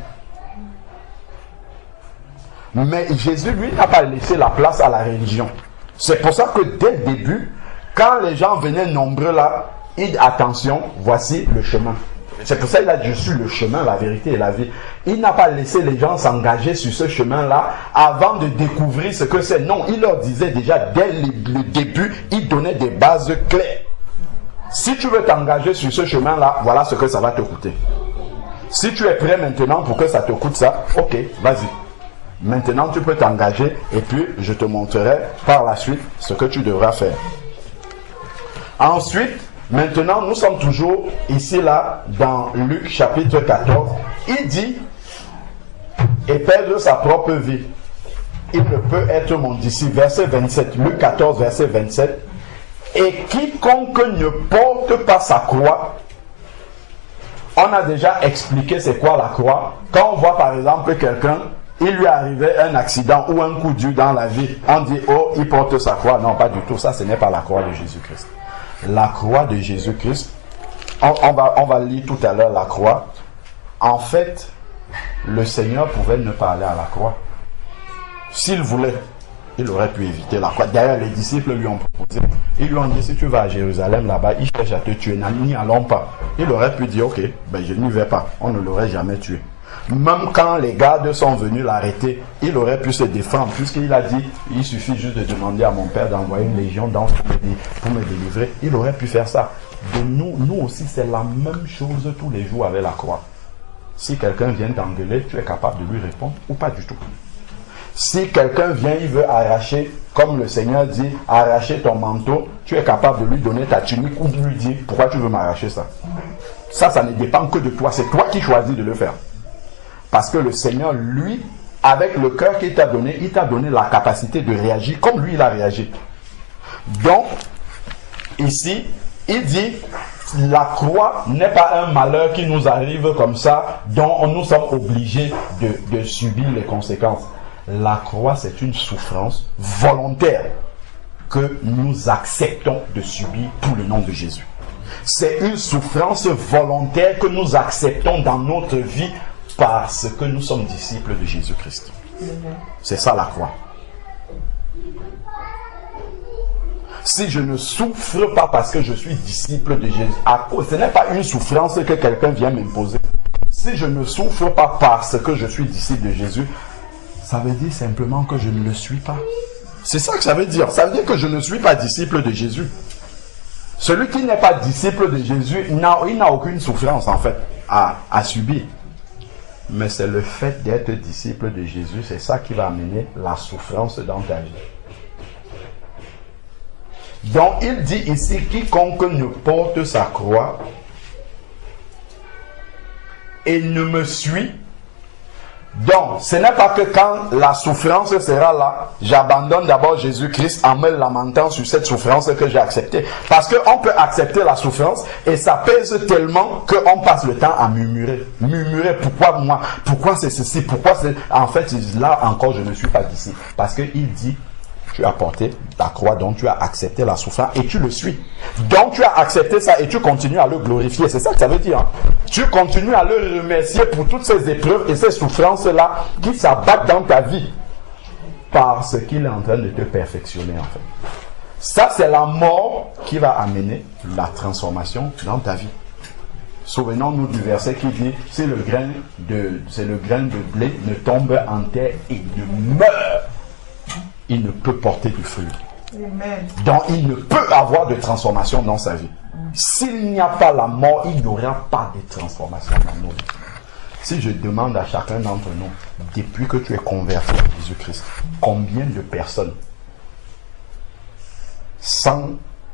Mais Jésus, lui, n'a pas laissé la place à la religion. C'est pour ça que dès le début, quand les gens venaient nombreux là, il dit attention, voici le chemin. C'est pour ça qu'il a dit je suis le chemin, la vérité et la vie. Il n'a pas laissé les gens s'engager sur ce chemin-là avant de découvrir ce que c'est. Non, il leur disait déjà dès le début, il donnait des bases claires. Si tu veux t'engager sur ce chemin-là, voilà ce que ça va te coûter. Si tu es prêt maintenant pour que ça te coûte ça, ok, vas-y. Maintenant, tu peux t'engager et puis je te montrerai par la suite ce que tu devras faire. Ensuite, maintenant, nous sommes toujours ici, là, dans Luc chapitre 14. Il dit, et perdre sa propre vie, il ne peut être mon disciple. Verset 27, Luc 14, verset 27. Et quiconque ne porte pas sa croix, on a déjà expliqué c'est quoi la croix. Quand on voit par exemple quelqu'un, il lui arrivait un accident ou un coup dur dans la vie, on dit oh il porte sa croix. Non, pas du tout, ça ce n'est pas la croix de Jésus-Christ. La croix de Jésus-Christ, on va lire tout à l'heure la croix. En fait, le Seigneur pouvait ne pas aller à la croix. S'il voulait, il aurait pu éviter la croix. D'ailleurs, les disciples lui ont proposé. Ils lui ont dit, si tu vas à Jérusalem là-bas, ils cherchent à te tuer. N'y allons pas. Il aurait pu dire, ok, ben je n'y vais pas. On ne l'aurait jamais tué. Même quand les gardes sont venus l'arrêter, il aurait pu se défendre, puisqu'il a dit, il suffit juste de demander à mon père d'envoyer une légion d'anges pour me délivrer. Il aurait pu faire ça. De nous aussi, c'est la même chose tous les jours avec la croix. Si quelqu'un vient t'engueuler, tu es capable de lui répondre ou pas du tout. Si quelqu'un vient, il veut arracher, comme le Seigneur dit, arracher ton manteau, tu es capable de lui donner ta tunique ou de lui dire, pourquoi tu veux m'arracher ça? Ça ne dépend que de toi. C'est toi qui choisis de le faire. Parce que le Seigneur, lui, avec le cœur qu'il t'a donné, il t'a donné la capacité de réagir comme lui, il a réagi. Donc, ici, il dit, la croix n'est pas un malheur qui nous arrive comme ça, dont nous sommes obligés de subir les conséquences. La croix, c'est une souffrance volontaire que nous acceptons de subir pour le nom de Jésus. C'est une souffrance volontaire que nous acceptons dans notre vie parce que nous sommes disciples de Jésus-Christ. C'est ça la croix. Si je ne souffre pas parce que je suis disciple de Jésus, ce n'est pas une souffrance que quelqu'un vient m'imposer. Si je ne souffre pas parce que je suis disciple de Jésus, ça veut dire simplement que je ne le suis pas. C'est ça que ça veut dire. Ça veut dire que je ne suis pas disciple de Jésus. Celui qui n'est pas disciple de Jésus, il n'a aucune souffrance en fait à subir. Mais c'est le fait d'être disciple de Jésus, c'est ça qui va amener la souffrance dans ta vie. Donc il dit ici, quiconque ne porte sa croix et ne me suit. Donc, ce n'est pas que quand la souffrance sera là, j'abandonne d'abord Jésus-Christ en me lamentant sur cette souffrance que j'ai acceptée. Parce qu'on peut accepter la souffrance et ça pèse tellement qu'on passe le temps à murmurer. Murmurer, pourquoi moi? Pourquoi c'est ceci? Pourquoi c'est... En fait, là encore, je ne suis pas d'ici. Parce qu'il dit, tu as porté la croix, donc tu as accepté la souffrance et tu le suis. Donc tu as accepté ça et tu continues à le glorifier. C'est ça que ça veut dire. Hein? Tu continues à le remercier pour toutes ces épreuves et ces souffrances-là qui s'abattent dans ta vie. Parce qu'il est en train de te perfectionner en fait. Ça, c'est la mort qui va amener la transformation dans ta vie. Souvenons-nous du verset qui dit, c'est le grain de blé ne tombe en terre et ne meurt. Il ne peut porter du fruit. Amen. Donc il ne peut avoir de transformation dans sa vie. S'il n'y a pas la mort, il n'y aura pas de transformation dans nos vies. Si je demande à chacun d'entre nous, depuis que tu es converti à Jésus-Christ, combien de personnes, sans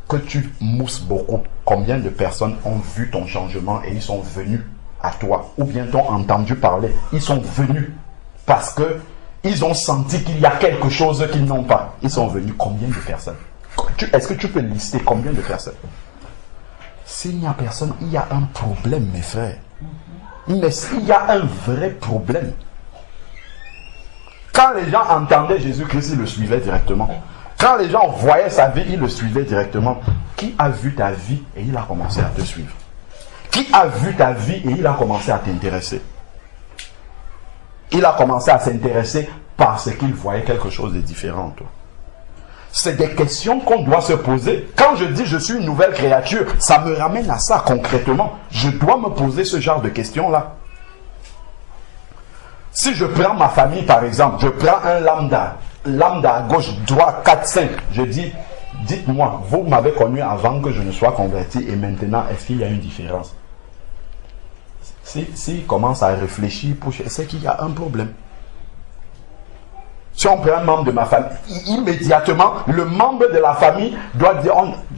que tu mousses beaucoup, combien de personnes ont vu ton changement et ils sont venus à toi, ou bien t'ont entendu parler, ils sont venus parce que ils ont senti qu'il y a quelque chose qu'ils n'ont pas. Ils sont venus. Combien de personnes? Est-ce que tu peux lister combien de personnes? S'il n'y a personne, il y a un problème, mes frères. Mais s'il y a un vrai problème. Quand les gens entendaient Jésus-Christ, ils le suivaient directement. Quand les gens voyaient sa vie, ils le suivaient directement. Qui a vu ta vie et il a commencé à te suivre? Qui a vu ta vie et il a commencé à t'intéresser? Il a commencé à s'intéresser parce qu'il voyait quelque chose de différent. C'est des questions qu'on doit se poser. Quand je dis je suis une nouvelle créature, ça me ramène à ça concrètement. Je dois me poser ce genre de questions-là. Si je prends ma famille par exemple, je prends un lambda à gauche, droite, 4, 5, je dis, dites-moi, vous m'avez connu avant que je ne sois converti et maintenant, est-ce qu'il y a une différence? S'il commence à réfléchir, c'est qu'il y a un problème. Si on prend un membre de ma famille, immédiatement, le membre de la famille doit dire,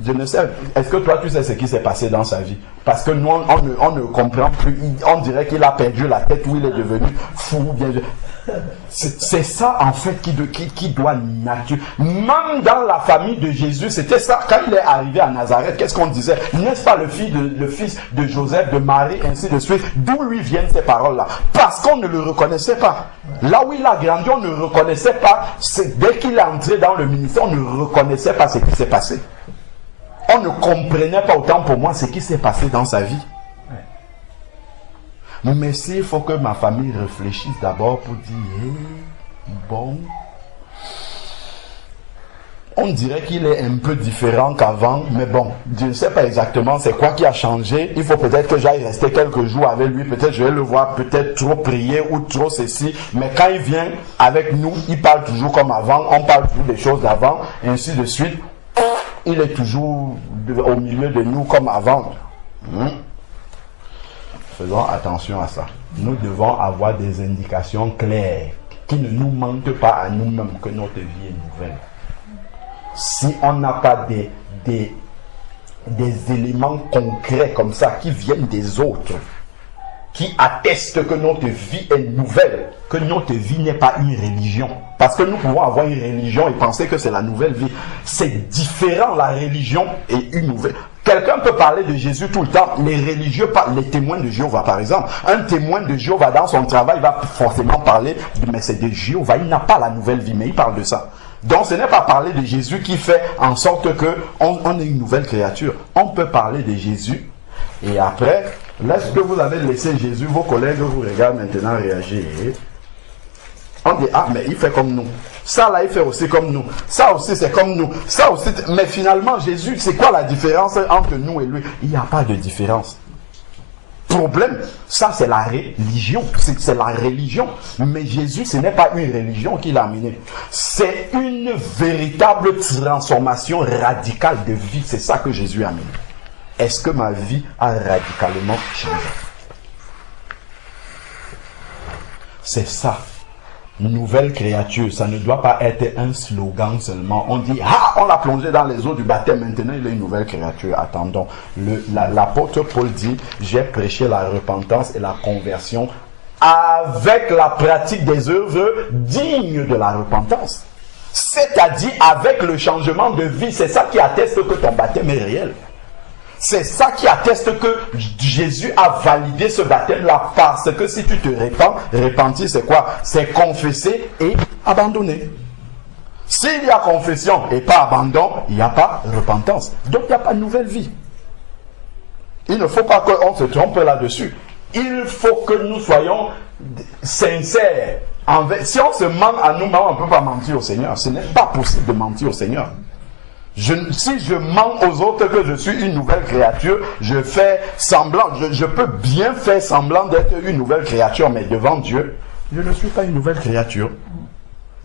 je ne sais, est-ce que toi tu sais ce qui s'est passé dans sa vie? Parce que nous, on ne comprend plus, on dirait qu'il a perdu la tête ou il est devenu fou. C'est ça en fait qui doit nature. Même dans la famille de Jésus, c'était ça. Quand il est arrivé à Nazareth, qu'est-ce qu'on disait? N'est-ce pas le fils de Joseph, de Marie, ainsi de suite? D'où lui viennent ces paroles-là? Parce qu'on ne le reconnaissait pas. Là où il a grandi, on ne le reconnaissait pas. Dès qu'il est entré dans le ministère, on ne reconnaissait pas ce qui s'est passé. On ne comprenait pas, autant pour moi, ce qui s'est passé dans sa vie. Mais s'il faut que ma famille réfléchisse d'abord pour dire, bon, on dirait qu'il est un peu différent qu'avant, mais bon, je ne sais pas exactement c'est quoi qui a changé. Il faut peut-être que j'aille rester quelques jours avec lui, peut-être je vais le voir, peut-être trop prier ou trop ceci, mais quand il vient avec nous, il parle toujours comme avant, on parle toujours des choses d'avant, et ainsi de suite. Il est toujours au milieu de nous comme avant. Faisons attention à ça. Nous devons avoir des indications claires qui ne nous mentent pas à nous-mêmes que notre vie est nouvelle. Si on n'a pas des éléments concrets comme ça qui viennent des autres, qui attestent que notre vie est nouvelle, que notre vie n'est pas une religion. Parce que nous pouvons avoir une religion et penser que c'est la nouvelle vie. C'est différent, la religion et une nouvelle. Quelqu'un peut parler de Jésus tout le temps. Les religieux, les témoins de Jéhovah par exemple. Un témoin de Jéhovah dans son travail va forcément parler, mais c'est de Jéhovah. Il n'a pas la nouvelle vie, mais il parle de ça. Donc ce n'est pas parler de Jésus qui fait en sorte qu'on est une nouvelle créature. On peut parler de Jésus et après, lorsque vous avez laissé Jésus, vos collègues vous regardent maintenant réagir. On dit, ah mais il fait comme nous. Ça là, il fait aussi comme nous. Ça aussi, c'est comme nous. Ça aussi, mais finalement, Jésus, c'est quoi la différence entre nous et lui? Il n'y a pas de différence. Pour problème. Ça, c'est la religion. C'est la religion. Mais Jésus, ce n'est pas une religion qu'il a amenée. C'est une véritable transformation radicale de vie. C'est ça que Jésus a amené. Est-ce que ma vie a radicalement changé? C'est ça. Nouvelle créature, ça ne doit pas être un slogan seulement. On dit, ah, on l'a plongé dans les eaux du baptême, maintenant il est une nouvelle créature. Attendons. L'apôtre Paul dit, j'ai prêché la repentance et la conversion avec la pratique des œuvres dignes de la repentance. C'est-à-dire avec le changement de vie. C'est ça qui atteste que ton baptême est réel. C'est ça qui atteste que Jésus a validé ce baptême-là, parce que si tu te repentir, c'est quoi? C'est confesser et abandonner. S'il y a confession et pas abandon, il n'y a pas repentance. Donc il n'y a pas de nouvelle vie. Il ne faut pas qu'on se trompe là-dessus. Il faut que nous soyons sincères. Si on se ment à nous-mêmes, on ne peut pas mentir au Seigneur. Ce n'est pas possible de mentir au Seigneur. Si je mens aux autres que je suis une nouvelle créature, je fais semblant, je peux bien faire semblant d'être une nouvelle créature, mais devant Dieu, je ne suis pas une nouvelle créature.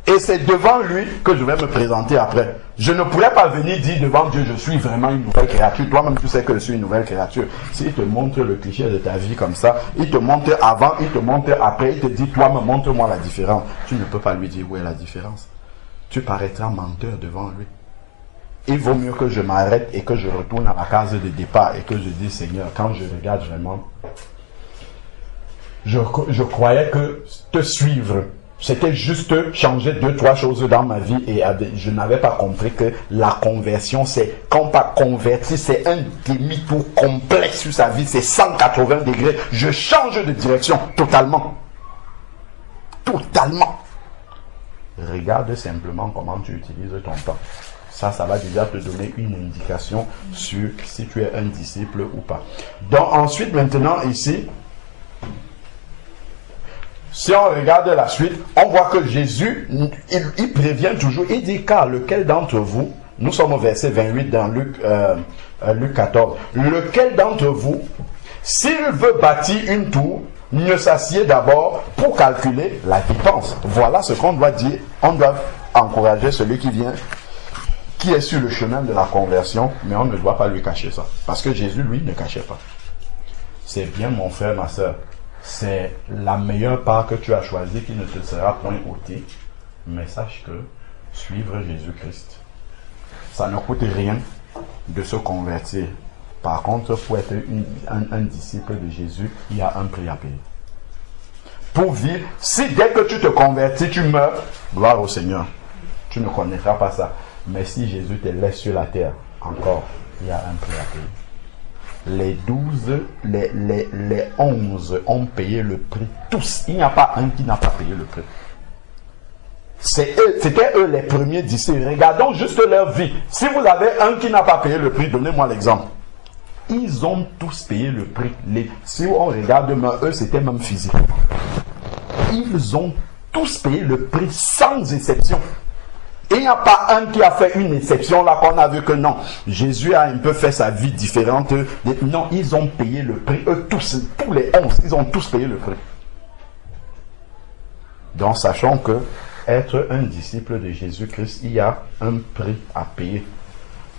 Et c'est devant lui que je vais me présenter après. Je ne pourrais pas venir dire devant Dieu, je suis vraiment une nouvelle créature. Toi-même, tu sais que je suis une nouvelle créature. S'il te montre le cliché de ta vie comme ça, il te montre avant, il te montre après, il te dit, toi-même, montre-moi la différence. Tu ne peux pas lui dire où est la différence. Tu paraîtras menteur devant lui. Il vaut mieux que je m'arrête et que je retourne à la case de départ et que je dis, Seigneur, quand je regarde vraiment, je croyais que te suivre, c'était juste changer 2-3 choses dans ma vie et je n'avais pas compris que la conversion, c'est, quand pas converti, c'est un demi-tour complet sur sa vie, c'est 180 degrés. Je change de direction totalement. Totalement. Regarde simplement comment tu utilises ton temps. Ça va déjà te donner une indication sur si tu es un disciple ou pas. Donc ensuite, maintenant, ici, si on regarde la suite, on voit que Jésus, il prévient toujours, il dit, car lequel d'entre vous, nous sommes au verset 28 dans Luc 14, lequel d'entre vous, s'il veut bâtir une tour, ne s'assied d'abord pour calculer la dépense. Voilà ce qu'on doit dire. On doit encourager celui qui est sur le chemin de la conversion, mais on ne doit pas lui cacher ça. Parce que Jésus, lui, ne cachait pas. C'est bien, mon frère, ma soeur. C'est la meilleure part que tu as choisie qui ne te sera point ôtée. Mais sache que suivre Jésus-Christ, ça ne coûte rien de se convertir. Par contre, pour être un disciple de Jésus, il y a un prix à payer. Pour vivre, si dès que tu te convertis, tu meurs, gloire au Seigneur. Tu ne connaîtras pas ça. Mais si Jésus te laisse sur la terre, encore, il y a un prix à payer. Les 12, les 11 ont payé le prix. Tous. Il n'y a pas un qui n'a pas payé le prix. C'était eux les premiers disciples. Regardons juste leur vie. Si vous avez un qui n'a pas payé le prix, donnez-moi l'exemple. Ils ont tous payé le prix. Si on regarde, eux, c'était même physique. Ils ont tous payé le prix sans exception. Et il n'y a pas un qui a fait une exception là qu'on a vu que non. Jésus a un peu fait sa vie différente. Non, ils ont payé le prix. Eux tous les 11, ils ont tous payé le prix. Donc sachons que être un disciple de Jésus-Christ, il y a un prix à payer.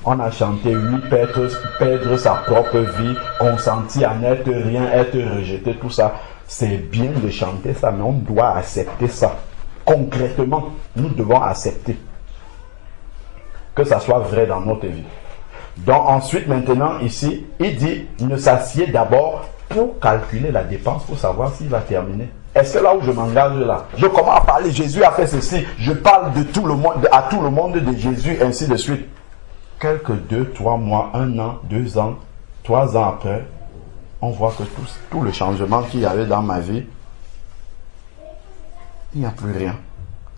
On a chanté, oui, perdre sa propre vie, consentir à n'être rien, être rejeté, tout ça. C'est bien de chanter ça, mais on doit accepter ça. Concrètement, nous devons accepter que ça soit vrai dans notre vie. Donc ensuite, maintenant, ici, il dit, ne s'assied d'abord pour calculer la dépense, pour savoir s'il va terminer. Est-ce que là où je m'engage là, je commence à parler, Jésus a fait ceci, je parle de tout le monde, à tout le monde de Jésus, ainsi de suite. Quelques 2, 3 mois, 1 an, 2 ans, 3 ans après, on voit que tout le changement qu'il y avait dans ma vie, il n'y a plus rien.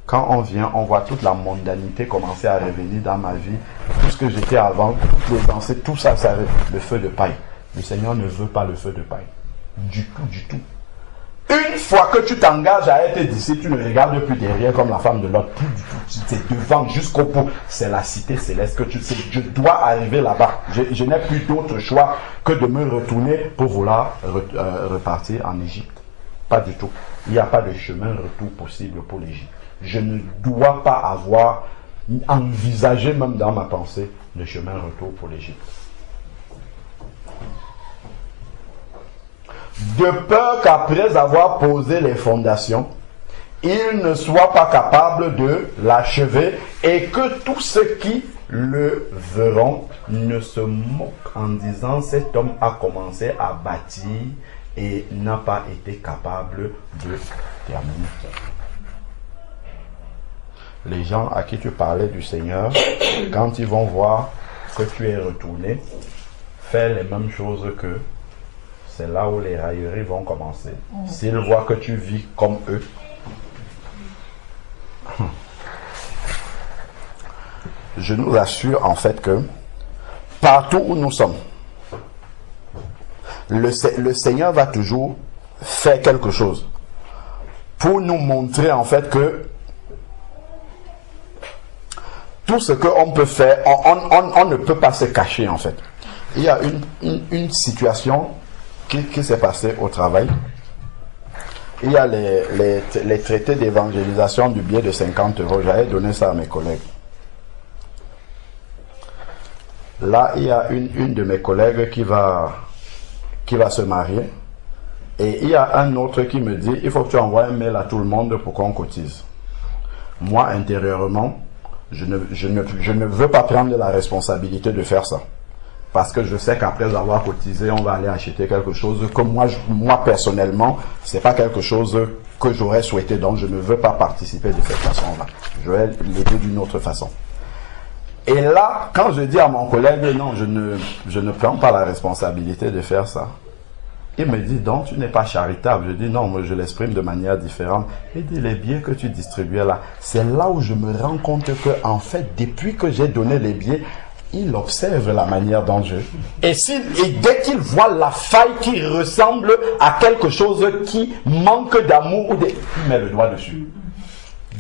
Quand on vient, on voit toute la mondanité commencer à revenir dans ma vie. Tout ce que j'étais avant, toutes les pensées, tout ça, c'est le feu de paille. Le Seigneur ne veut pas le feu de paille. Du tout, du tout. Une fois que tu t'engages à être disciple, tu ne regardes plus derrière comme la femme de l'autre, plus du tout. C'est devant jusqu'au bout. C'est la cité céleste que tu sais. Je dois arriver là-bas. Je n'ai plus d'autre choix que de me retourner pour vouloir repartir en Égypte. Pas du tout. Il n'y a pas de chemin retour possible pour l'Égypte. Je ne dois pas avoir envisagé même dans ma pensée de chemin retour pour l'Égypte. De peur qu'après avoir posé les fondations, il ne soit pas capable de l'achever et que tous ceux qui le verront ne se moquent en disant cet homme a commencé à bâtir et n'a pas été capable de terminer. Les gens à qui tu parlais du Seigneur, quand ils vont voir que tu es retourné, fais les mêmes choses qu'eux. C'est là où les railleries vont commencer. S'ils voient que tu vis comme eux, je nous assure en fait que partout où nous sommes, le Seigneur va toujours faire quelque chose pour nous montrer en fait que tout ce qu'on peut faire, on ne peut pas se cacher en fait. Il y a une situation qui s'est passée au travail. Il y a les traités d'évangélisation du billet de 50 €. J'avais donné ça à mes collègues. Là, il y a une de mes collègues qui va se marier. Et il y a un autre qui me dit, il faut que tu envoies un mail à tout le monde pour qu'on cotise. Moi, intérieurement, je ne veux pas prendre la responsabilité de faire ça. Parce que je sais qu'après avoir cotisé, on va aller acheter quelque chose que moi personnellement, c'est pas quelque chose que j'aurais souhaité. Donc, je ne veux pas participer de cette façon-là. Je vais l'aider d'une autre façon. Et là, quand je dis à mon collègue, non, je ne prends pas la responsabilité de faire ça. Il me dit, donc, tu n'es pas charitable. Je dis, non, moi, je l'exprime de manière différente. Il dit, les billets que tu distribuais là, c'est là où je me rends compte que, en fait, depuis que j'ai donné les billets, il observe la manière dont je... Et dès qu'il voit la faille qui ressemble à quelque chose qui manque d'amour, il met le doigt dessus.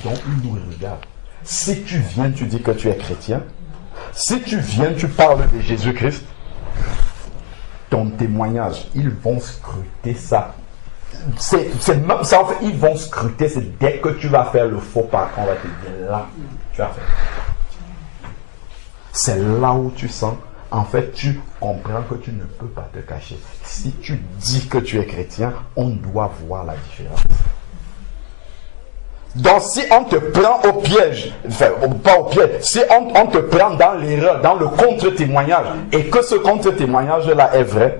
Donc, il nous regarde. Si tu viens, tu dis que tu es chrétien. Si tu viens, tu parles de Jésus-Christ. Ton témoignage, ils vont scruter ça. C'est même ça, en fait, ils vont scruter. C'est dès que tu vas faire le faux pas, on va te dire là, tu as fait. C'est là où tu sens, en fait, tu comprends que tu ne peux pas te cacher. Si tu dis que tu es chrétien, on doit voir la différence. Donc, si on te prend au piège, enfin, pas au piège, si on te prend dans l'erreur, dans le contre-témoignage, et que ce contre-témoignage-là est vrai,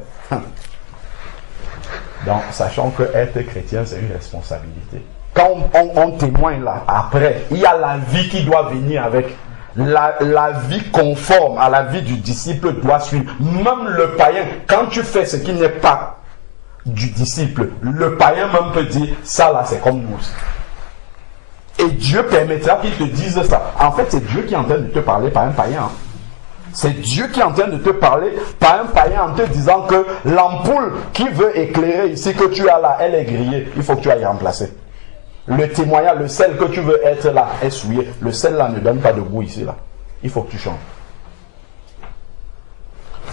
donc, sachant que être chrétien, c'est une responsabilité. Quand on témoigne là, après, il y a la vie qui doit venir avec. La vie conforme à la vie du disciple doit suivre. Même le païen, quand tu fais ce qui n'est pas du disciple, le païen même peut dire, ça là c'est comme nous. Et Dieu permettra qu'il te dise ça. En fait, c'est Dieu qui est en train de te parler par un païen. C'est Dieu qui est en train de te parler par un païen en te disant que l'ampoule qui veut éclairer ici que tu as là, elle est grillée. Il faut que tu ailles remplacer. Le témoignage, le sel que tu veux être là est souillé. Le sel là ne donne pas de goût ici là. Il faut que tu changes.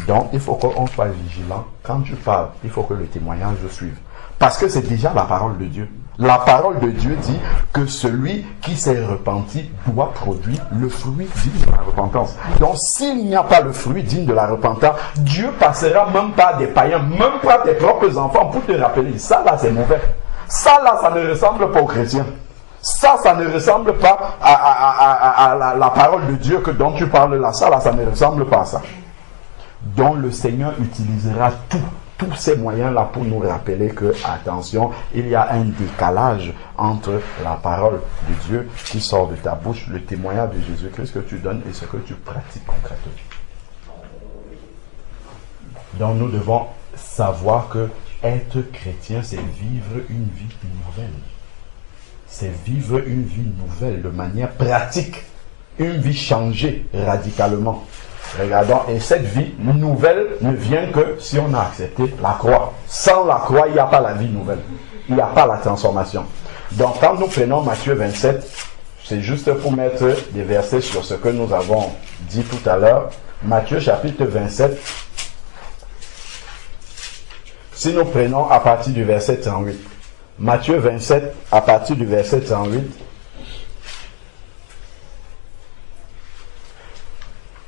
Donc il faut qu'on soit vigilant. Quand tu parles, il faut que le témoignage suive. Parce que c'est déjà la parole de Dieu. La parole de Dieu dit que celui qui s'est repenti doit produire le fruit digne de la repentance. Donc s'il n'y a pas le fruit digne de la repentance, Dieu passera même pas des païens, même pas tes propres enfants pour te rappeler. Ça là c'est mauvais. Ça là, ça ne ressemble pas aux chrétiens. Ça ne ressemble pas à la parole de Dieu dont tu parles là. Ça là, ça ne ressemble pas à ça. Donc le Seigneur utilisera tous ces moyens-là pour nous rappeler que, attention, il y a un décalage entre la parole de Dieu qui sort de ta bouche, le témoignage de Jésus-Christ que tu donnes et ce que tu pratiques concrètement. Donc nous devons savoir que être chrétien, c'est vivre une vie nouvelle. C'est vivre une vie nouvelle de manière pratique. Une vie changée radicalement. Regardons, et cette vie nouvelle ne vient que si on a accepté la croix. Sans la croix, il n'y a pas la vie nouvelle. Il n'y a pas la transformation. Donc, quand nous prenons Matthieu 27, c'est juste pour mettre des versets sur ce que nous avons dit tout à l'heure. Matthieu chapitre 27. Si nous prenons à partir du verset 38. Matthieu 27, à partir du verset 38.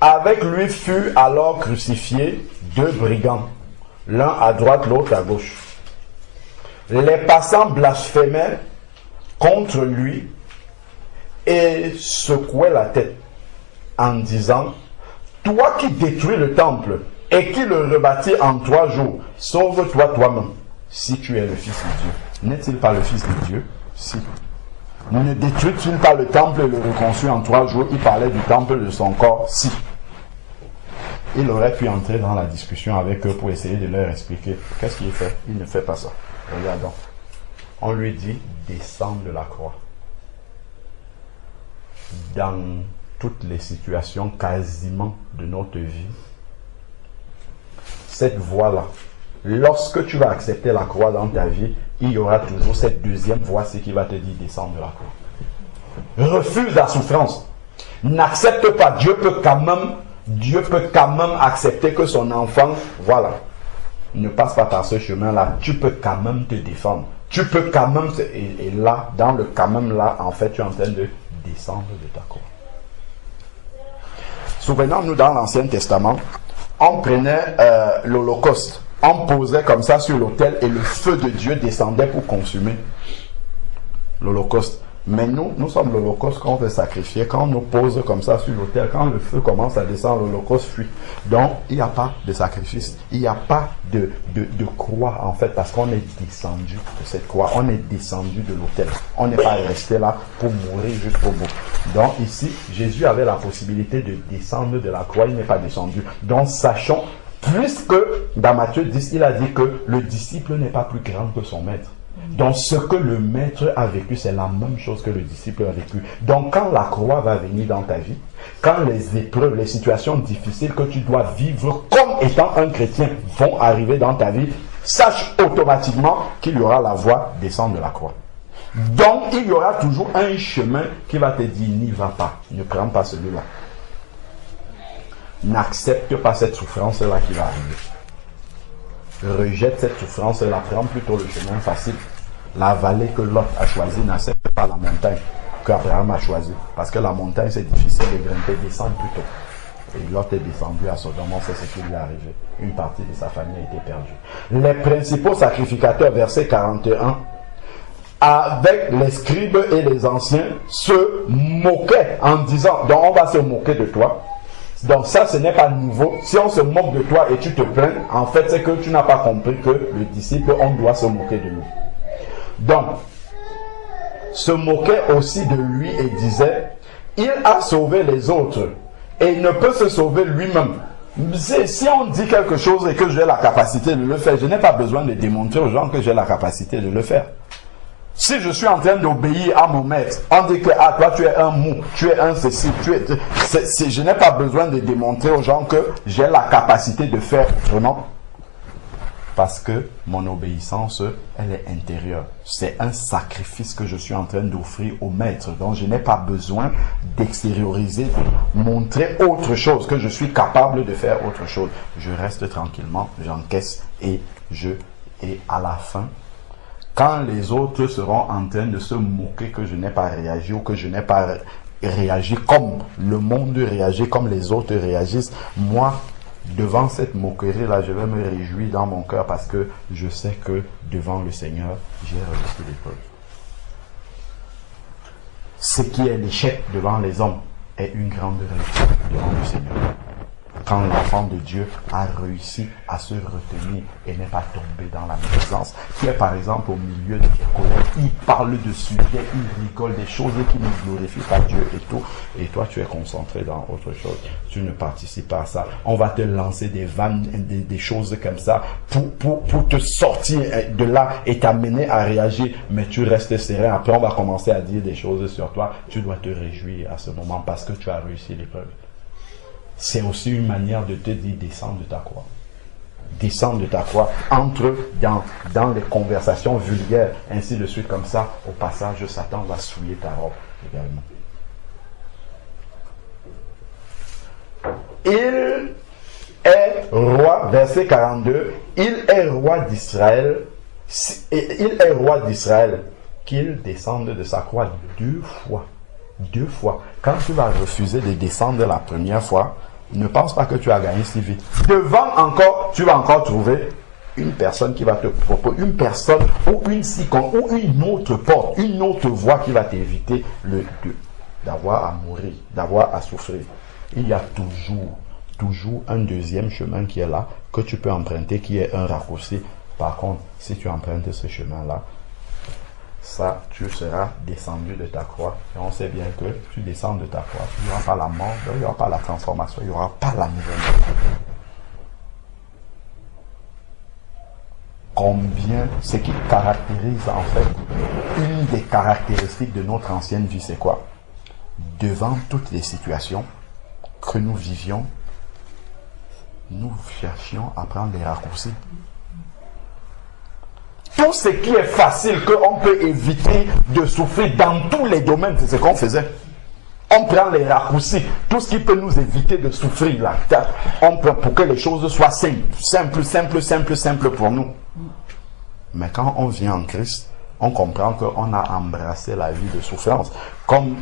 Avec lui furent alors crucifiés 2 brigands, l'un à droite, l'autre à gauche. Les passants blasphémaient contre lui et secouaient la tête en disant: toi qui détruis le temple et qui le rebâtis en 3 jours, sauve-toi toi-même, si tu es le Fils de Dieu. N'est-il pas le Fils de Dieu? Si. Ne détruit-il pas le temple et le reconstruit en 3 jours? Il parlait du temple de son corps. Si. Il aurait pu entrer dans la discussion avec eux pour essayer de leur expliquer. Qu'est-ce qu'il fait? Il ne fait pas ça. Regardons. On lui dit: descends de la croix. Dans toutes les situations quasiment de notre vie, cette voie-là, lorsque tu vas accepter la croix dans ta vie, il y aura toujours cette deuxième voie, c'est qui va te dire: descends de la croix. Refuse la souffrance. N'accepte pas. Dieu peut quand même accepter que son enfant, voilà, ne passe pas par ce chemin-là. Tu peux quand même te défendre. Tu peux quand même, et là, dans le quand même là, en fait, tu es en train de descendre de ta croix. Souvenons-nous, dans l'Ancien Testament, on prenait l'Holocauste. On posait comme ça sur l'autel et le feu de Dieu descendait pour consumer l'Holocauste. Mais nous sommes l'Holocauste qu'on veut sacrifier. Quand on nous pose comme ça sur l'autel, quand le feu commence à descendre, l'Holocauste fuit. Donc, il n'y a pas de sacrifice. Il n'y a pas de croix, en fait, parce qu'on est descendu de cette croix. On est descendu de l'autel. On n'est pas resté là pour mourir jusqu'au bout. Donc, ici, Jésus avait la possibilité de descendre de la croix. Il n'est pas descendu. Donc, sachons, puisque dans Matthieu 10, il a dit que le disciple n'est pas plus grand que son maître. Donc ce que le maître a vécu, c'est la même chose que le disciple a vécu. Donc quand la croix va venir dans ta vie, quand les épreuves, les situations difficiles que tu dois vivre comme étant un chrétien vont arriver dans ta vie, sache automatiquement qu'il y aura la voie descendre de la croix. Donc il y aura toujours un chemin qui va te dire: n'y va pas, ne prends pas celui-là. N'accepte pas cette souffrance-là qui va arriver. Rejette cette souffrance-là, prends plutôt le chemin facile. La vallée que Lot a choisie n'accepte pas la montagne qu'Abraham a choisie. Parce que la montagne, c'est difficile de grimper, descendre plutôt. Et Lot est descendu à Sodome, c'est ce qui lui est arrivé. Une partie de sa famille a été perdue. Les principaux sacrificateurs, verset 41, avec les scribes et les anciens, se moquaient en disant: donc on va se moquer de toi. Donc ça, ce n'est pas nouveau. Si on se moque de toi et tu te plains, en fait, c'est que tu n'as pas compris que le disciple, on doit se moquer de lui. Donc, se moquait aussi de lui et disait: il a sauvé les autres et il ne peut se sauver lui-même. Si on dit quelque chose et que j'ai la capacité de le faire, je n'ai pas besoin de démontrer aux gens que j'ai la capacité de le faire. Si je suis en train d'obéir à mon maître, on dit que toi tu es un mou, tu es un ceci, je n'ai pas besoin de démontrer aux gens que j'ai la capacité de faire vraiment. Parce que mon obéissance, elle est intérieure. C'est un sacrifice que je suis en train d'offrir au maître. Donc je n'ai pas besoin d'extérioriser, de montrer autre chose, que je suis capable de faire autre chose. Je reste tranquillement, j'encaisse et à la fin, quand les autres seront en train de se moquer que je n'ai pas réagi ou que je n'ai pas réagi comme le monde réagit, comme les autres réagissent, moi, devant cette moquerie-là, je vais me réjouir dans mon cœur parce que je sais que devant le Seigneur, j'ai réussi l'épreuve. Ce qui est l'échec devant les hommes est une grande réussite devant le Seigneur. Quand l'enfant de Dieu a réussi à se retenir et n'est pas tombé dans la médisance, qui est par exemple au milieu de colère, il parle de sujets, il rigole des choses qui ne glorifient pas Dieu et tout, et toi tu es concentré dans autre chose, tu ne participes pas à ça. On va te lancer des vannes, des choses comme ça pour te sortir de là et t'amener à réagir, mais tu restes serein. Après on va commencer à dire des choses sur toi, tu dois te réjouir à ce moment parce que tu as réussi l'épreuve. c'est aussi une manière de te dire descends de ta croix. Descends de ta croix, entre dans les conversations vulgaires, ainsi de suite comme ça. Au passage, Satan va souiller ta robe également. Il est roi, verset 42, il est roi d'Israël, qu'il descende de sa croix 2 fois. 2 fois. Quand tu vas refuser de descendre la première fois, ne pense pas que tu as gagné si vite. Devant encore, tu vas encore trouver une personne qui va te proposer, une personne ou une seconde ou une autre porte, une autre voie qui va t'éviter d'avoir à mourir, d'avoir à souffrir. Il y a toujours un deuxième chemin qui est là, que tu peux emprunter, qui est un raccourci. Par contre, si tu empruntes ce chemin-là, ça, tu seras descendu de ta croix. Et on sait bien que tu descends de ta croix. Il n'y aura pas la mort, il n'y aura pas la transformation, il n'y aura pas la nouvelle vie. Combien, ce qui caractérise en fait, une des caractéristiques de notre ancienne vie, c'est quoi? Devant toutes les situations que nous vivions, nous cherchions à prendre les raccourcis. Tout ce qui est facile, qu'on peut éviter de souffrir dans tous les domaines, c'est ce qu'on faisait. On prend les raccourcis, tout ce qui peut nous éviter de souffrir là, on prend pour que les choses soient simples pour nous. Mais quand on vient en Christ, on comprend qu'on a embrassé la vie de souffrance. Comme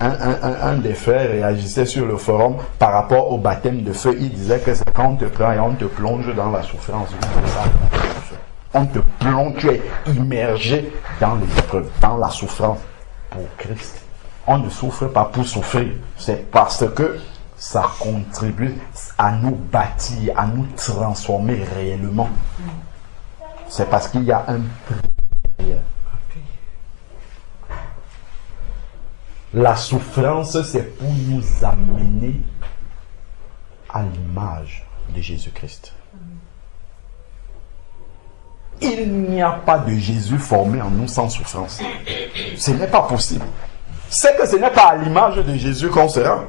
un des frères réagissait sur le forum par rapport au baptême de feu, il disait que c'est quand on te prend et on te plonge dans la souffrance. On te plonge, tu es immergé dans les épreuves, dans la souffrance pour Christ. On ne souffre pas pour souffrir, c'est parce que ça contribue à nous bâtir, à nous transformer réellement. C'est parce qu'il y a un prix. La souffrance, c'est pour nous amener à l'image de Jésus-Christ. Il n'y a pas de Jésus formé en nous sans souffrance. Ce n'est pas possible. C'est que ce n'est pas à l'image de Jésus qu'on sera.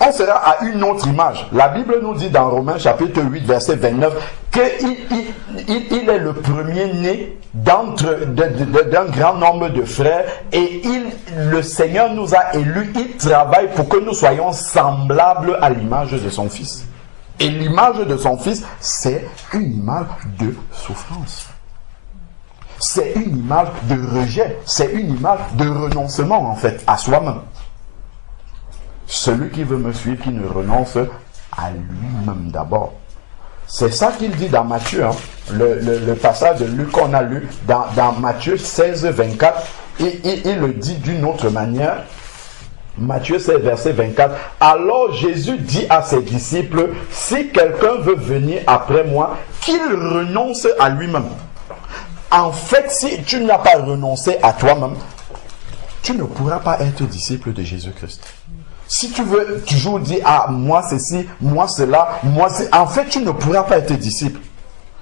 On sera à une autre image. La Bible nous dit dans Romains chapitre 8 verset 29 qu'il est le premier-né d'un grand nombre de frères et le Seigneur nous a élus, il travaille pour que nous soyons semblables à l'image de son Fils. Et l'image de son Fils, c'est une image de souffrance. C'est une image de rejet. C'est une image de renoncement, en fait, à soi-même. Celui qui veut me suivre, qui ne renonce à lui-même d'abord. C'est ça qu'il dit dans Matthieu. Hein. Le passage de Luc qu'on a lu dans Matthieu 16, 24. Il le dit d'une autre manière. Matthieu 16, verset 24. Alors Jésus dit à ses disciples, si quelqu'un veut venir après moi, qu'il renonce à lui-même. En fait, si tu n'as pas renoncé à toi-même, tu ne pourras pas être disciple de Jésus-Christ. Si tu veux toujours dire, ah, moi ceci, moi cela, moi c'est... En fait, tu ne pourras pas être disciple.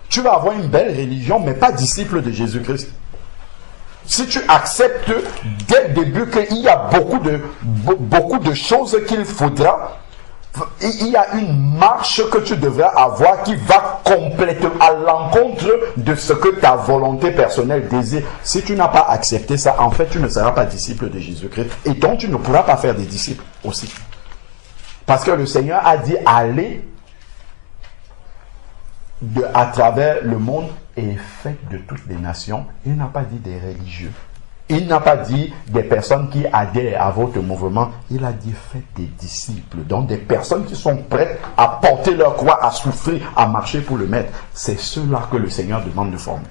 Tu vas avoir une belle religion, mais pas disciple de Jésus-Christ. Si tu acceptes dès le début qu'il y a beaucoup de choses qu'il faudra, il y a une marche que tu devras avoir qui va complètement à l'encontre de ce que ta volonté personnelle désire. Si tu n'as pas accepté ça, en fait, tu ne seras pas disciple de Jésus-Christ. Et donc, tu ne pourras pas faire des disciples aussi. Parce que le Seigneur a dit, allez à travers le monde et faites de toutes les nations. Il n'a pas dit des religieux. Il n'a pas dit des personnes qui adhèrent à votre mouvement. Il a dit faites des disciples. Donc des personnes qui sont prêtes à porter leur croix, à souffrir, à marcher pour le maître. C'est ceux-là que le Seigneur demande de former.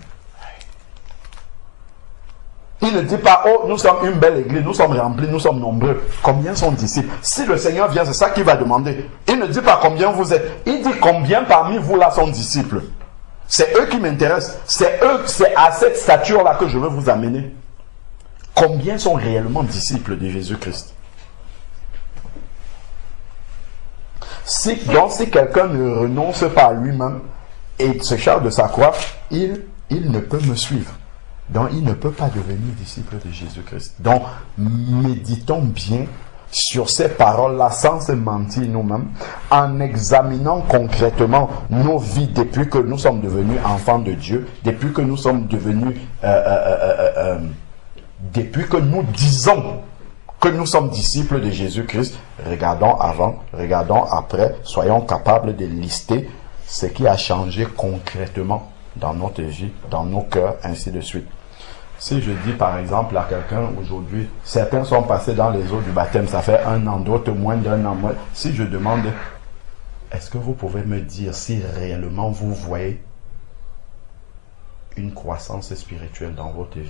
Il ne dit pas, oh, nous sommes une belle église, nous sommes remplis, nous sommes nombreux. Combien sont disciples? Si le Seigneur vient, c'est ça qu'il va demander. Il ne dit pas combien vous êtes. Il dit combien parmi vous là sont disciples. C'est eux qui m'intéressent. C'est à cette stature-là que je veux vous amener. Combien sont réellement disciples de Jésus-Christ? Donc si quelqu'un ne renonce pas à lui-même et se charge de sa croix, il ne peut me suivre. Donc il ne peut pas devenir disciple de Jésus-Christ. Donc méditons bien sur ces paroles-là sans se mentir nous-mêmes, en examinant concrètement nos vies depuis que nous sommes devenus enfants de Dieu, depuis que nous sommes devenus, depuis que nous disons que nous sommes disciples de Jésus-Christ, regardons avant, regardons après, soyons capables de lister ce qui a changé concrètement dans notre vie, dans nos cœurs, ainsi de suite. Si je dis par exemple à quelqu'un aujourd'hui, certains sont passés dans les eaux du baptême, ça fait 1 an, d'autres moins d'1 an. Si je demande, est-ce que vous pouvez me dire si réellement vous voyez une croissance spirituelle dans votre vie?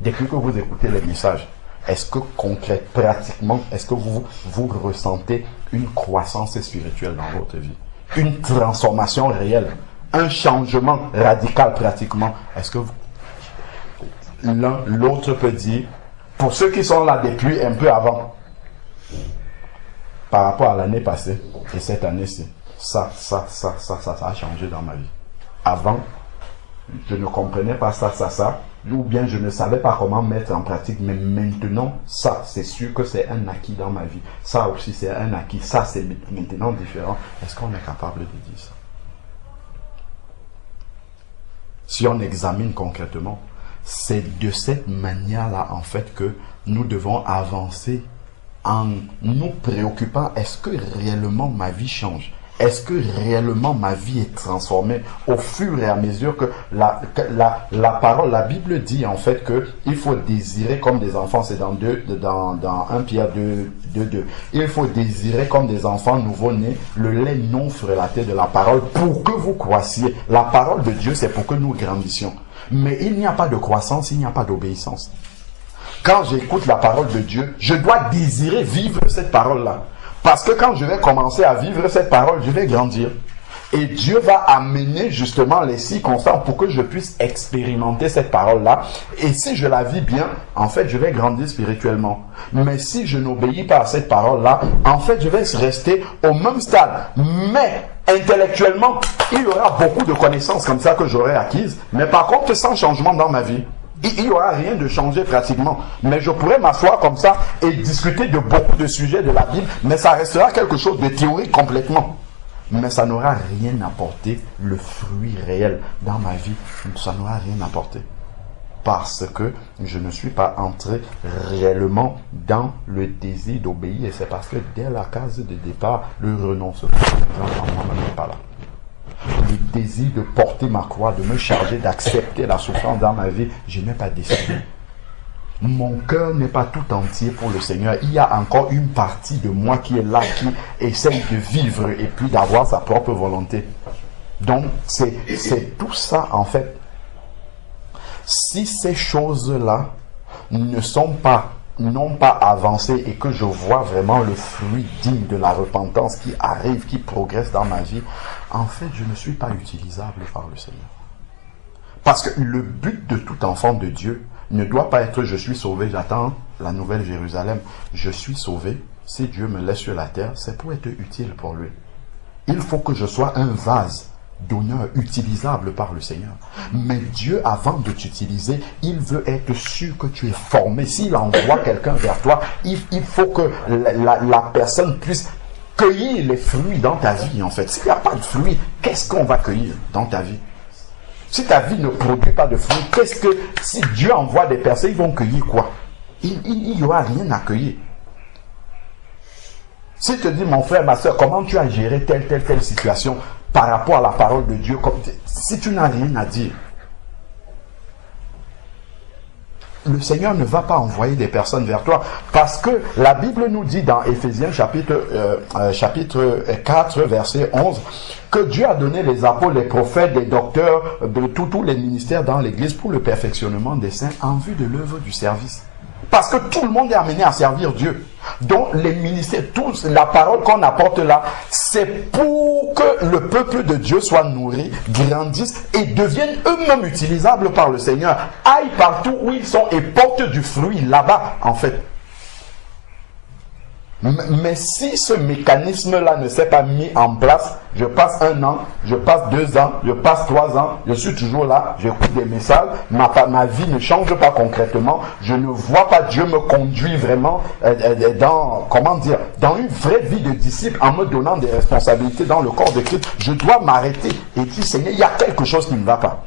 Depuis que vous écoutez les messages, est-ce que concrètement, pratiquement, est-ce que vous ressentez une croissance spirituelle dans votre vie? Une transformation réelle? Un changement radical pratiquement. Est-ce que l'un, l'autre peut dire, pour ceux qui sont là depuis un peu avant, par rapport à l'année passée et cette année-ci, ça a changé dans ma vie. Avant, je ne comprenais pas ça, ou bien je ne savais pas comment mettre en pratique, mais maintenant, ça, c'est sûr que c'est un acquis dans ma vie. Ça aussi, c'est un acquis. Ça, c'est maintenant différent. Est-ce qu'on est capable de dire ça? Si on examine concrètement, c'est de cette manière-là, en fait, que nous devons avancer en nous préoccupant. Est-ce que réellement ma vie change? Est-ce que réellement ma vie est transformée au fur et à mesure que la parole, la Bible dit en fait qu'il faut désirer comme des enfants, c'est dans 1 Pierre 2. Il faut désirer comme des enfants nouveau-nés le lait non frelaté de la parole pour que vous croissiez. La parole de Dieu, c'est pour que nous grandissions. Mais il n'y a pas de croissance, il n'y a pas d'obéissance. Quand j'écoute la parole de Dieu, je dois désirer vivre cette parole-là. Parce que quand je vais commencer à vivre cette parole, je vais grandir. Et Dieu va amener justement les circonstances pour que je puisse expérimenter cette parole-là. Et si je la vis bien, en fait, je vais grandir spirituellement. Mais si je n'obéis pas à cette parole-là, en fait, je vais rester au même stade. Mais intellectuellement, il y aura beaucoup de connaissances comme ça que j'aurai acquises. Mais par contre, sans changement dans ma vie. Il n'y aura rien de changé pratiquement. Mais je pourrais m'asseoir comme ça et discuter de beaucoup de sujets de la Bible, mais ça restera quelque chose de théorique complètement. Mais ça n'aura rien apporté, le fruit réel dans ma vie, ça n'aura rien apporté. Parce que je ne suis pas entré réellement dans le désir d'obéir. Et c'est parce que dès la case de départ, le renoncement n'est pas là. Le désir de porter ma croix, de me charger, d'accepter la souffrance dans ma vie, je n'ai pas décidé. Mon cœur n'est pas tout entier pour le Seigneur. Il y a encore une partie de moi qui est là, qui essaye de vivre et puis d'avoir sa propre volonté. Donc, c'est tout ça en fait. Si ces choses-là n'ont pas avancé et que je vois vraiment le fruit digne de la repentance qui arrive, qui progresse dans ma vie, en fait, je ne suis pas utilisable par le Seigneur. Parce que le but de tout enfant de Dieu ne doit pas être « je suis sauvé, j'attends la nouvelle Jérusalem ». Je suis sauvé, si Dieu me laisse sur la terre, c'est pour être utile pour lui. Il faut que je sois un vase d'honneur utilisable par le Seigneur. Mais Dieu, avant de t'utiliser, il veut être sûr que tu es formé. S'il envoie quelqu'un vers toi, il faut que la personne puisse cueillir les fruits dans ta vie, en fait. S'il n'y a pas de fruits, qu'est-ce qu'on va cueillir dans ta vie? Si ta vie ne produit pas de fruits, si Dieu envoie des personnes, ils vont cueillir quoi? Il n'y aura rien à cueillir. Si tu te dis, mon frère, ma soeur, comment tu as géré telle situation par rapport à la parole de Dieu, si tu n'as rien à dire, le Seigneur ne va pas envoyer des personnes vers toi, parce que la Bible nous dit dans Éphésiens chapitre 4 verset 11 que Dieu a donné les apôtres, les prophètes, les docteurs, de tous les ministères dans l'église pour le perfectionnement des saints en vue de l'œuvre du service. Parce que tout le monde est amené à servir Dieu. Donc les ministères, la parole qu'on apporte là, c'est pour que le peuple de Dieu soit nourri, grandisse et devienne eux-mêmes utilisables par le Seigneur. Aillent partout où ils sont et portent du fruit là-bas, en fait. Mais si ce mécanisme-là ne s'est pas mis en place, je passe 1 an, je passe 2 ans, je passe 3 ans, je suis toujours là, j'écoute des messages, ma vie ne change pas concrètement, je ne vois pas Dieu me conduire vraiment dans une vraie vie de disciple en me donnant des responsabilités dans le corps de Christ. Je dois m'arrêter et dire, Seigneur, il y a quelque chose qui ne va pas.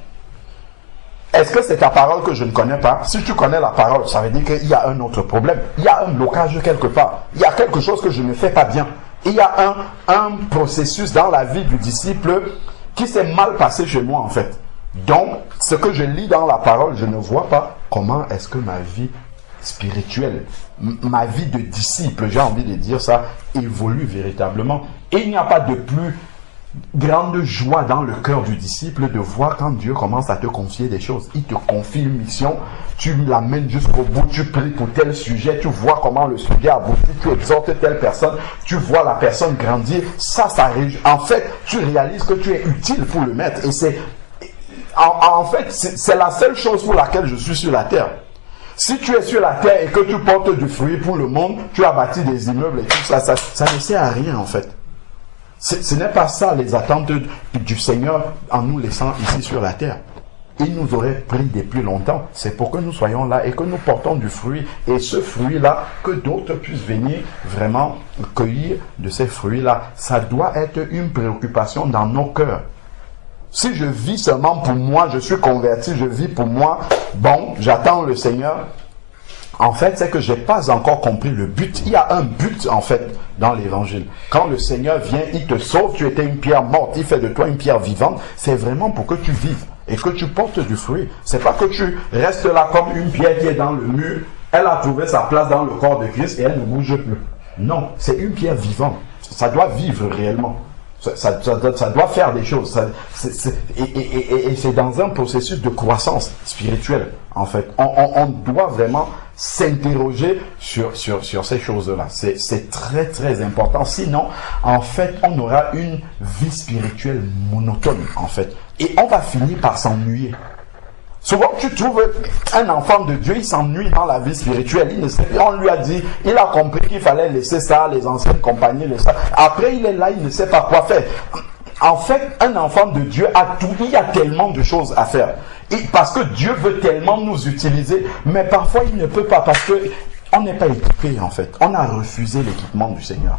Est-ce que c'est ta parole que je ne connais pas? Si tu connais la parole, ça veut dire qu'il y a un autre problème. Il y a un blocage quelque part. Il y a quelque chose que je ne fais pas bien. Il y a un processus dans la vie du disciple qui s'est mal passé chez moi en fait. Donc, ce que je lis dans la parole, je ne vois pas comment est-ce que ma vie spirituelle, ma vie de disciple, j'ai envie de dire ça, évolue véritablement. Et il n'y a pas de plus grande joie dans le cœur du disciple de voir quand Dieu commence à te confier des choses. Il te confie une mission, tu l'amènes jusqu'au bout, tu pries pour tel sujet, tu vois comment le sujet aboutit, tu exhortes telle personne, tu vois la personne grandir. En fait, tu réalises que tu es utile pour le maître. Et c'est la seule chose pour laquelle je suis sur la terre. Si tu es sur la terre et que tu portes du fruit pour le monde, tu as bâti des immeubles et tout ça, ça ne sert à rien en fait. Ce n'est pas ça les attentes du Seigneur en nous laissant ici sur la terre. Il nous aurait pris depuis longtemps. C'est pour que nous soyons là et que nous portons du fruit. Et ce fruit-là, que d'autres puissent venir vraiment cueillir de ces fruits-là. Ça doit être une préoccupation dans nos cœurs. Si je vis seulement pour moi, je suis converti, je vis pour moi, bon, j'attends le Seigneur. En fait, c'est que je n'ai pas encore compris le but. Il y a un but, en fait, dans l'évangile. Quand le Seigneur vient, il te sauve, tu étais une pierre morte, il fait de toi une pierre vivante. C'est vraiment pour que tu vives et que tu portes du fruit. C'est pas que tu restes là comme une pierre qui est dans le mur. Elle a trouvé sa place dans le corps de Christ et elle ne bouge plus. Non, c'est une pierre vivante. Ça doit vivre réellement. Ça doit faire des choses. Et c'est dans un processus de croissance spirituelle, en fait. On doit vraiment s'interroger sur ces choses-là. C'est très, très important. Sinon, en fait, on aura une vie spirituelle monotone, en fait. Et on va finir par s'ennuyer. Souvent, tu trouves un enfant de Dieu, il s'ennuie dans la vie spirituelle. On lui a dit, il a compris qu'il fallait laisser ça, les anciennes compagnies, ça. Après, il est là, il ne sait pas quoi faire. En fait, un enfant de Dieu a tout, il y a tellement de choses à faire. Et parce que Dieu veut tellement nous utiliser, mais parfois il ne peut pas parce que on n'est pas équipé en fait. On a refusé l'équipement du Seigneur.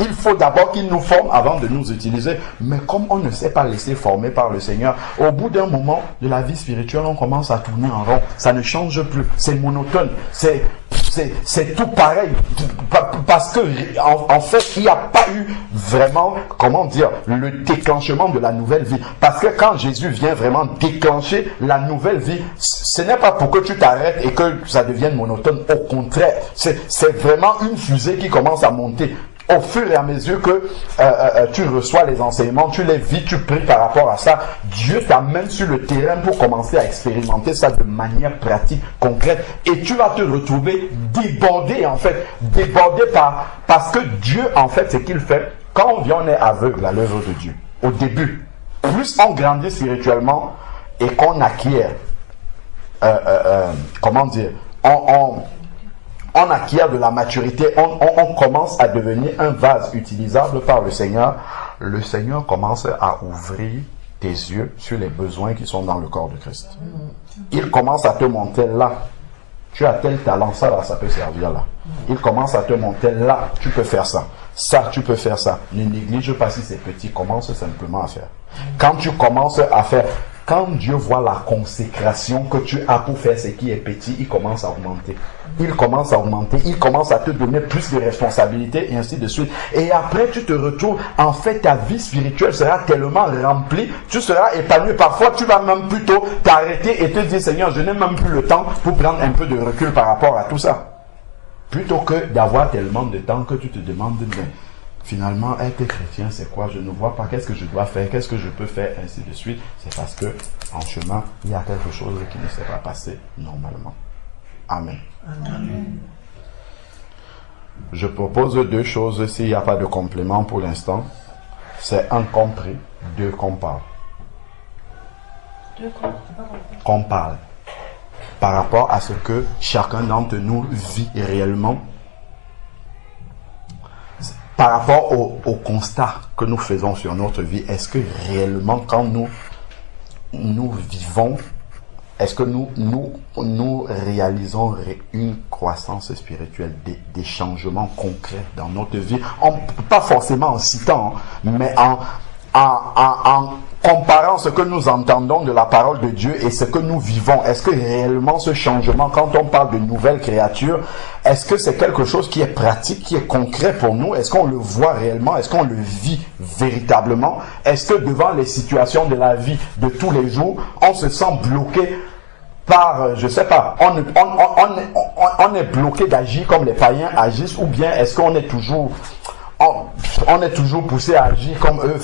Il faut d'abord qu'il nous forme avant de nous utiliser. Mais comme on ne s'est pas laissé former par le Seigneur, au bout d'un moment de la vie spirituelle, on commence à tourner en rond. Ça ne change plus. C'est monotone. C'est tout pareil. Parce que, en fait, il n'y a pas eu vraiment, le déclenchement de la nouvelle vie. Parce que quand Jésus vient vraiment déclencher la nouvelle vie, ce n'est pas pour que tu t'arrêtes et que ça devienne monotone. Au contraire, c'est vraiment une fusée qui commence à monter. Au fur et à mesure que tu reçois les enseignements, tu les vis, tu pries par rapport à ça, Dieu t'amène sur le terrain pour commencer à expérimenter ça de manière pratique, concrète. Et tu vas te retrouver débordé en fait. Débordé parce que Dieu en fait, ce qu'il fait, quand on vient, on est aveugle à l'œuvre de Dieu. Au début, plus on grandit spirituellement et qu'on acquiert, on acquiert de la maturité, on commence à devenir un vase utilisable par le Seigneur. Le Seigneur commence à ouvrir tes yeux sur les besoins qui sont dans le corps de Christ. Il commence à te montrer là, tu as tel talent, ça là, ça peut servir là. Il commence à te montrer là, tu peux faire ça. Ça, tu peux faire ça. Ne néglige pas si c'est petit, commence simplement à faire. Quand tu commences à faire, quand Dieu voit la consécration que tu as pour faire ce qui est petit, il commence à augmenter. Il commence à augmenter, il commence à te donner plus de responsabilités et ainsi de suite. Et après, tu te retrouves, en fait, ta vie spirituelle sera tellement remplie, tu seras épanoui. Parfois, tu vas même plutôt t'arrêter et te dire, Seigneur, je n'ai même plus le temps pour prendre un peu de recul par rapport à tout ça. Plutôt que d'avoir tellement de temps que tu te demandes, mais finalement, être chrétien, c'est quoi? Je ne vois pas qu'est-ce que je dois faire, qu'est-ce que je peux faire, ainsi de suite. C'est parce que, en chemin, il y a quelque chose qui ne s'est pas passé normalement. Amen. Amen. Je propose deux choses s'il n'y a pas de complément pour l'instant. C'est un compris, deux qu'on parle. Qu'on parle. Par rapport à ce que chacun d'entre nous vit réellement par rapport au constat que nous faisons sur notre vie, est-ce que réellement quand nous vivons, est-ce que nous réalisons une croissance spirituelle, des changements concrets dans notre vie, pas forcément en citant, mais en comparant ce que nous entendons de la parole de Dieu et ce que nous vivons? Est-ce que réellement ce changement, quand on parle de nouvelles créatures, est-ce que c'est quelque chose qui est pratique, qui est concret pour nous? Est-ce qu'on le voit réellement? Est-ce qu'on le vit véritablement? Est-ce que devant les situations de la vie de tous les jours, on se sent bloqué par, je sais pas, on est bloqué d'agir comme les païens agissent, ou bien est-ce qu'on est toujours, on est toujours poussé à agir comme eux?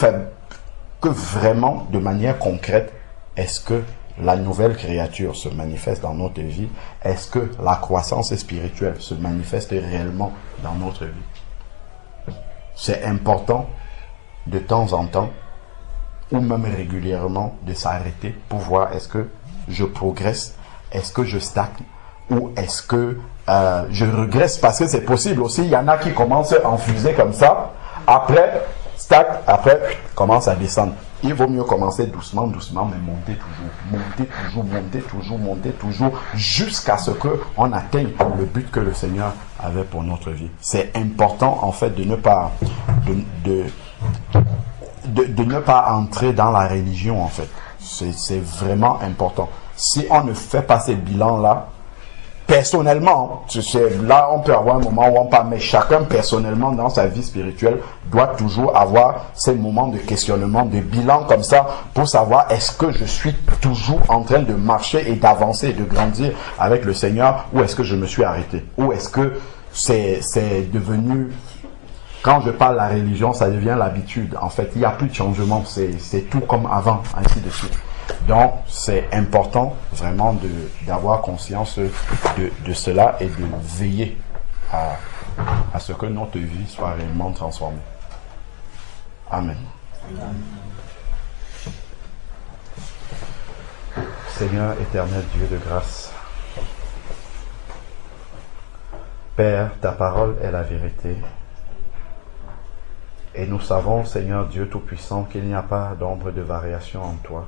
Que vraiment, de manière concrète, est-ce que la nouvelle créature se manifeste dans notre vie? Est-ce que la croissance spirituelle se manifeste réellement dans notre vie? C'est important de temps en temps, ou même régulièrement, de s'arrêter pour voir est-ce que je progresse, est-ce que je stagne, ou est-ce que je regresse, parce que c'est possible aussi. Il y en a qui commencent à enfuser comme ça, après stagne, après commence à descendre. Il vaut mieux commencer doucement, mais monter toujours, jusqu'à ce qu'on atteigne le but que le Seigneur avait pour notre vie. C'est important en fait de ne pas ne pas entrer dans la religion en fait. C'est vraiment important. Si on ne fait pas ces bilans-là, personnellement, là on peut avoir un moment où on parle, mais chacun personnellement dans sa vie spirituelle doit toujours avoir ces moments de questionnement, de bilan comme ça, pour savoir est-ce que je suis toujours en train de marcher et d'avancer et de grandir avec le Seigneur, ou est-ce que je me suis arrêté, ou est-ce que c'est devenu, quand je parle de la religion, ça devient l'habitude. En fait, il n'y a plus de changement, c'est tout comme avant, ainsi de suite. Donc, c'est important vraiment d'avoir conscience de cela et de veiller à ce que notre vie soit réellement transformée. Amen. Seigneur éternel Dieu de grâce, Père, ta parole est la vérité. Et nous savons, Seigneur Dieu Tout-Puissant, qu'il n'y a pas d'ombre de variation en toi.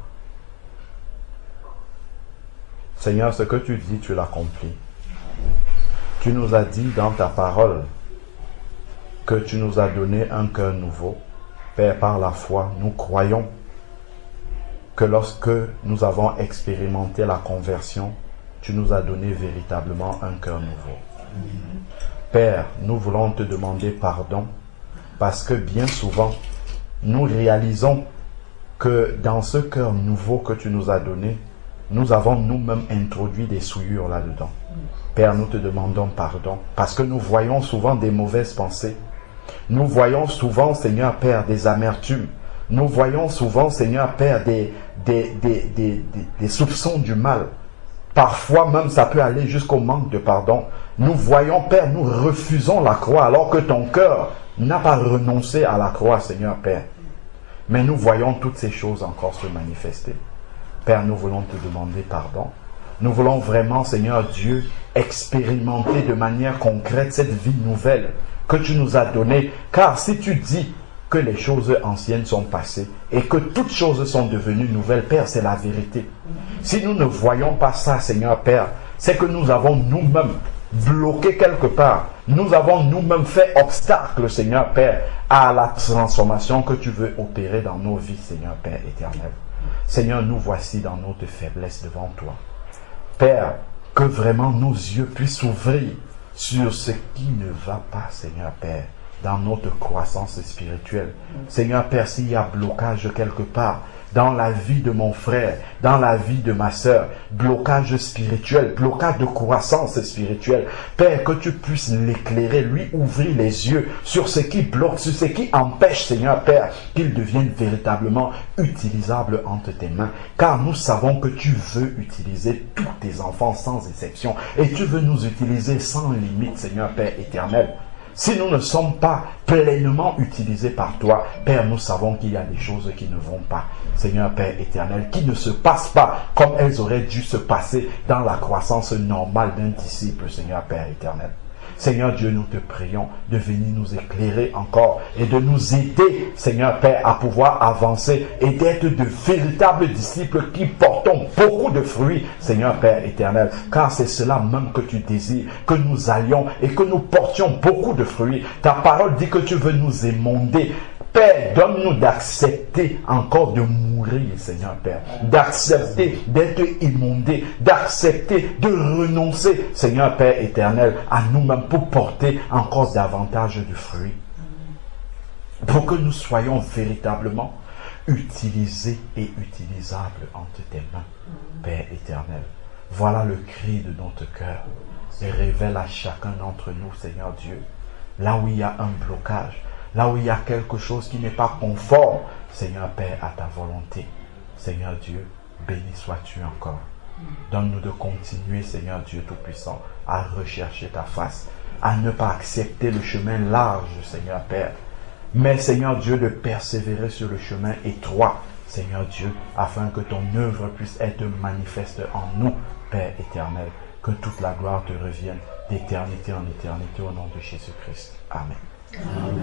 Seigneur, ce que tu dis, tu l'accomplis. Tu nous as dit dans ta parole que tu nous as donné un cœur nouveau. Père, par la foi, nous croyons que lorsque nous avons expérimenté la conversion, tu nous as donné véritablement un cœur nouveau. Père, nous voulons te demander pardon parce que bien souvent, nous réalisons que dans ce cœur nouveau que tu nous as donné, nous avons nous-mêmes introduit des souillures là-dedans. Père, nous te demandons pardon parce que nous voyons souvent des mauvaises pensées. Nous voyons souvent, Seigneur Père, des amertumes. Nous voyons souvent, Seigneur Père, des soupçons du mal. Parfois même, ça peut aller jusqu'au manque de pardon. Nous voyons, Père, nous refusons la croix alors que ton cœur n'a pas renoncé à la croix, Seigneur Père. Mais nous voyons toutes ces choses encore se manifester. Père, nous voulons te demander pardon. Nous voulons vraiment, Seigneur Dieu, expérimenter de manière concrète cette vie nouvelle que tu nous as donnée. Car si tu dis que les choses anciennes sont passées et que toutes choses sont devenues nouvelles, Père, c'est la vérité. Si nous ne voyons pas ça, Seigneur Père, c'est que nous avons nous-mêmes bloqué quelque part. Nous avons nous-mêmes fait obstacle, Seigneur Père, à la transformation que tu veux opérer dans nos vies, Seigneur Père éternel. Seigneur, nous voici dans notre faiblesse devant toi. Père, que vraiment nos yeux puissent s'ouvrir sur ce qui ne va pas, Seigneur Père, dans notre croissance spirituelle. Seigneur Père, s'il y a blocage quelque part, dans la vie de mon frère, dans la vie de ma sœur, blocage spirituel, blocage de croissance spirituelle. Père, que tu puisses l'éclairer, lui ouvrir les yeux sur ce qui bloque, sur ce qui empêche, Seigneur Père, qu'il devienne véritablement utilisable entre tes mains. Car nous savons que tu veux utiliser tous tes enfants sans exception et tu veux nous utiliser sans limite, Seigneur Père éternel. Si nous ne sommes pas pleinement utilisés par toi, Père, nous savons qu'il y a des choses qui ne vont pas, Seigneur Père éternel, qui ne se passent pas comme elles auraient dû se passer dans la croissance normale d'un disciple, Seigneur Père éternel. Seigneur Dieu, nous te prions de venir nous éclairer encore et de nous aider, Seigneur Père, à pouvoir avancer et d'être de véritables disciples qui portons beaucoup de fruits, Seigneur Père éternel, car c'est cela même que tu désires, que nous allions et que nous portions beaucoup de fruits. Ta parole dit que tu veux nous émonder. Père, donne-nous d'accepter encore de mourir, Seigneur Père, d'accepter d'être immondé, d'accepter de renoncer, Seigneur Père éternel, à nous-mêmes pour porter encore davantage de fruits. Pour que nous soyons véritablement utilisés et utilisables entre tes mains, Père éternel. Voilà le cri de notre cœur. Et révèle à chacun d'entre nous, Seigneur Dieu, là où il y a un blocage, là où il y a quelque chose qui n'est pas conforme, Seigneur Père, à ta volonté. Seigneur Dieu, béni sois-tu encore. Donne-nous de continuer, Seigneur Dieu Tout-Puissant, à rechercher ta face, à ne pas accepter le chemin large, Seigneur Père, mais Seigneur Dieu, de persévérer sur le chemin étroit, Seigneur Dieu, afin que ton œuvre puisse être manifeste en nous, Père éternel, que toute la gloire te revienne d'éternité en éternité au nom de Jésus-Christ. Amen. Amen.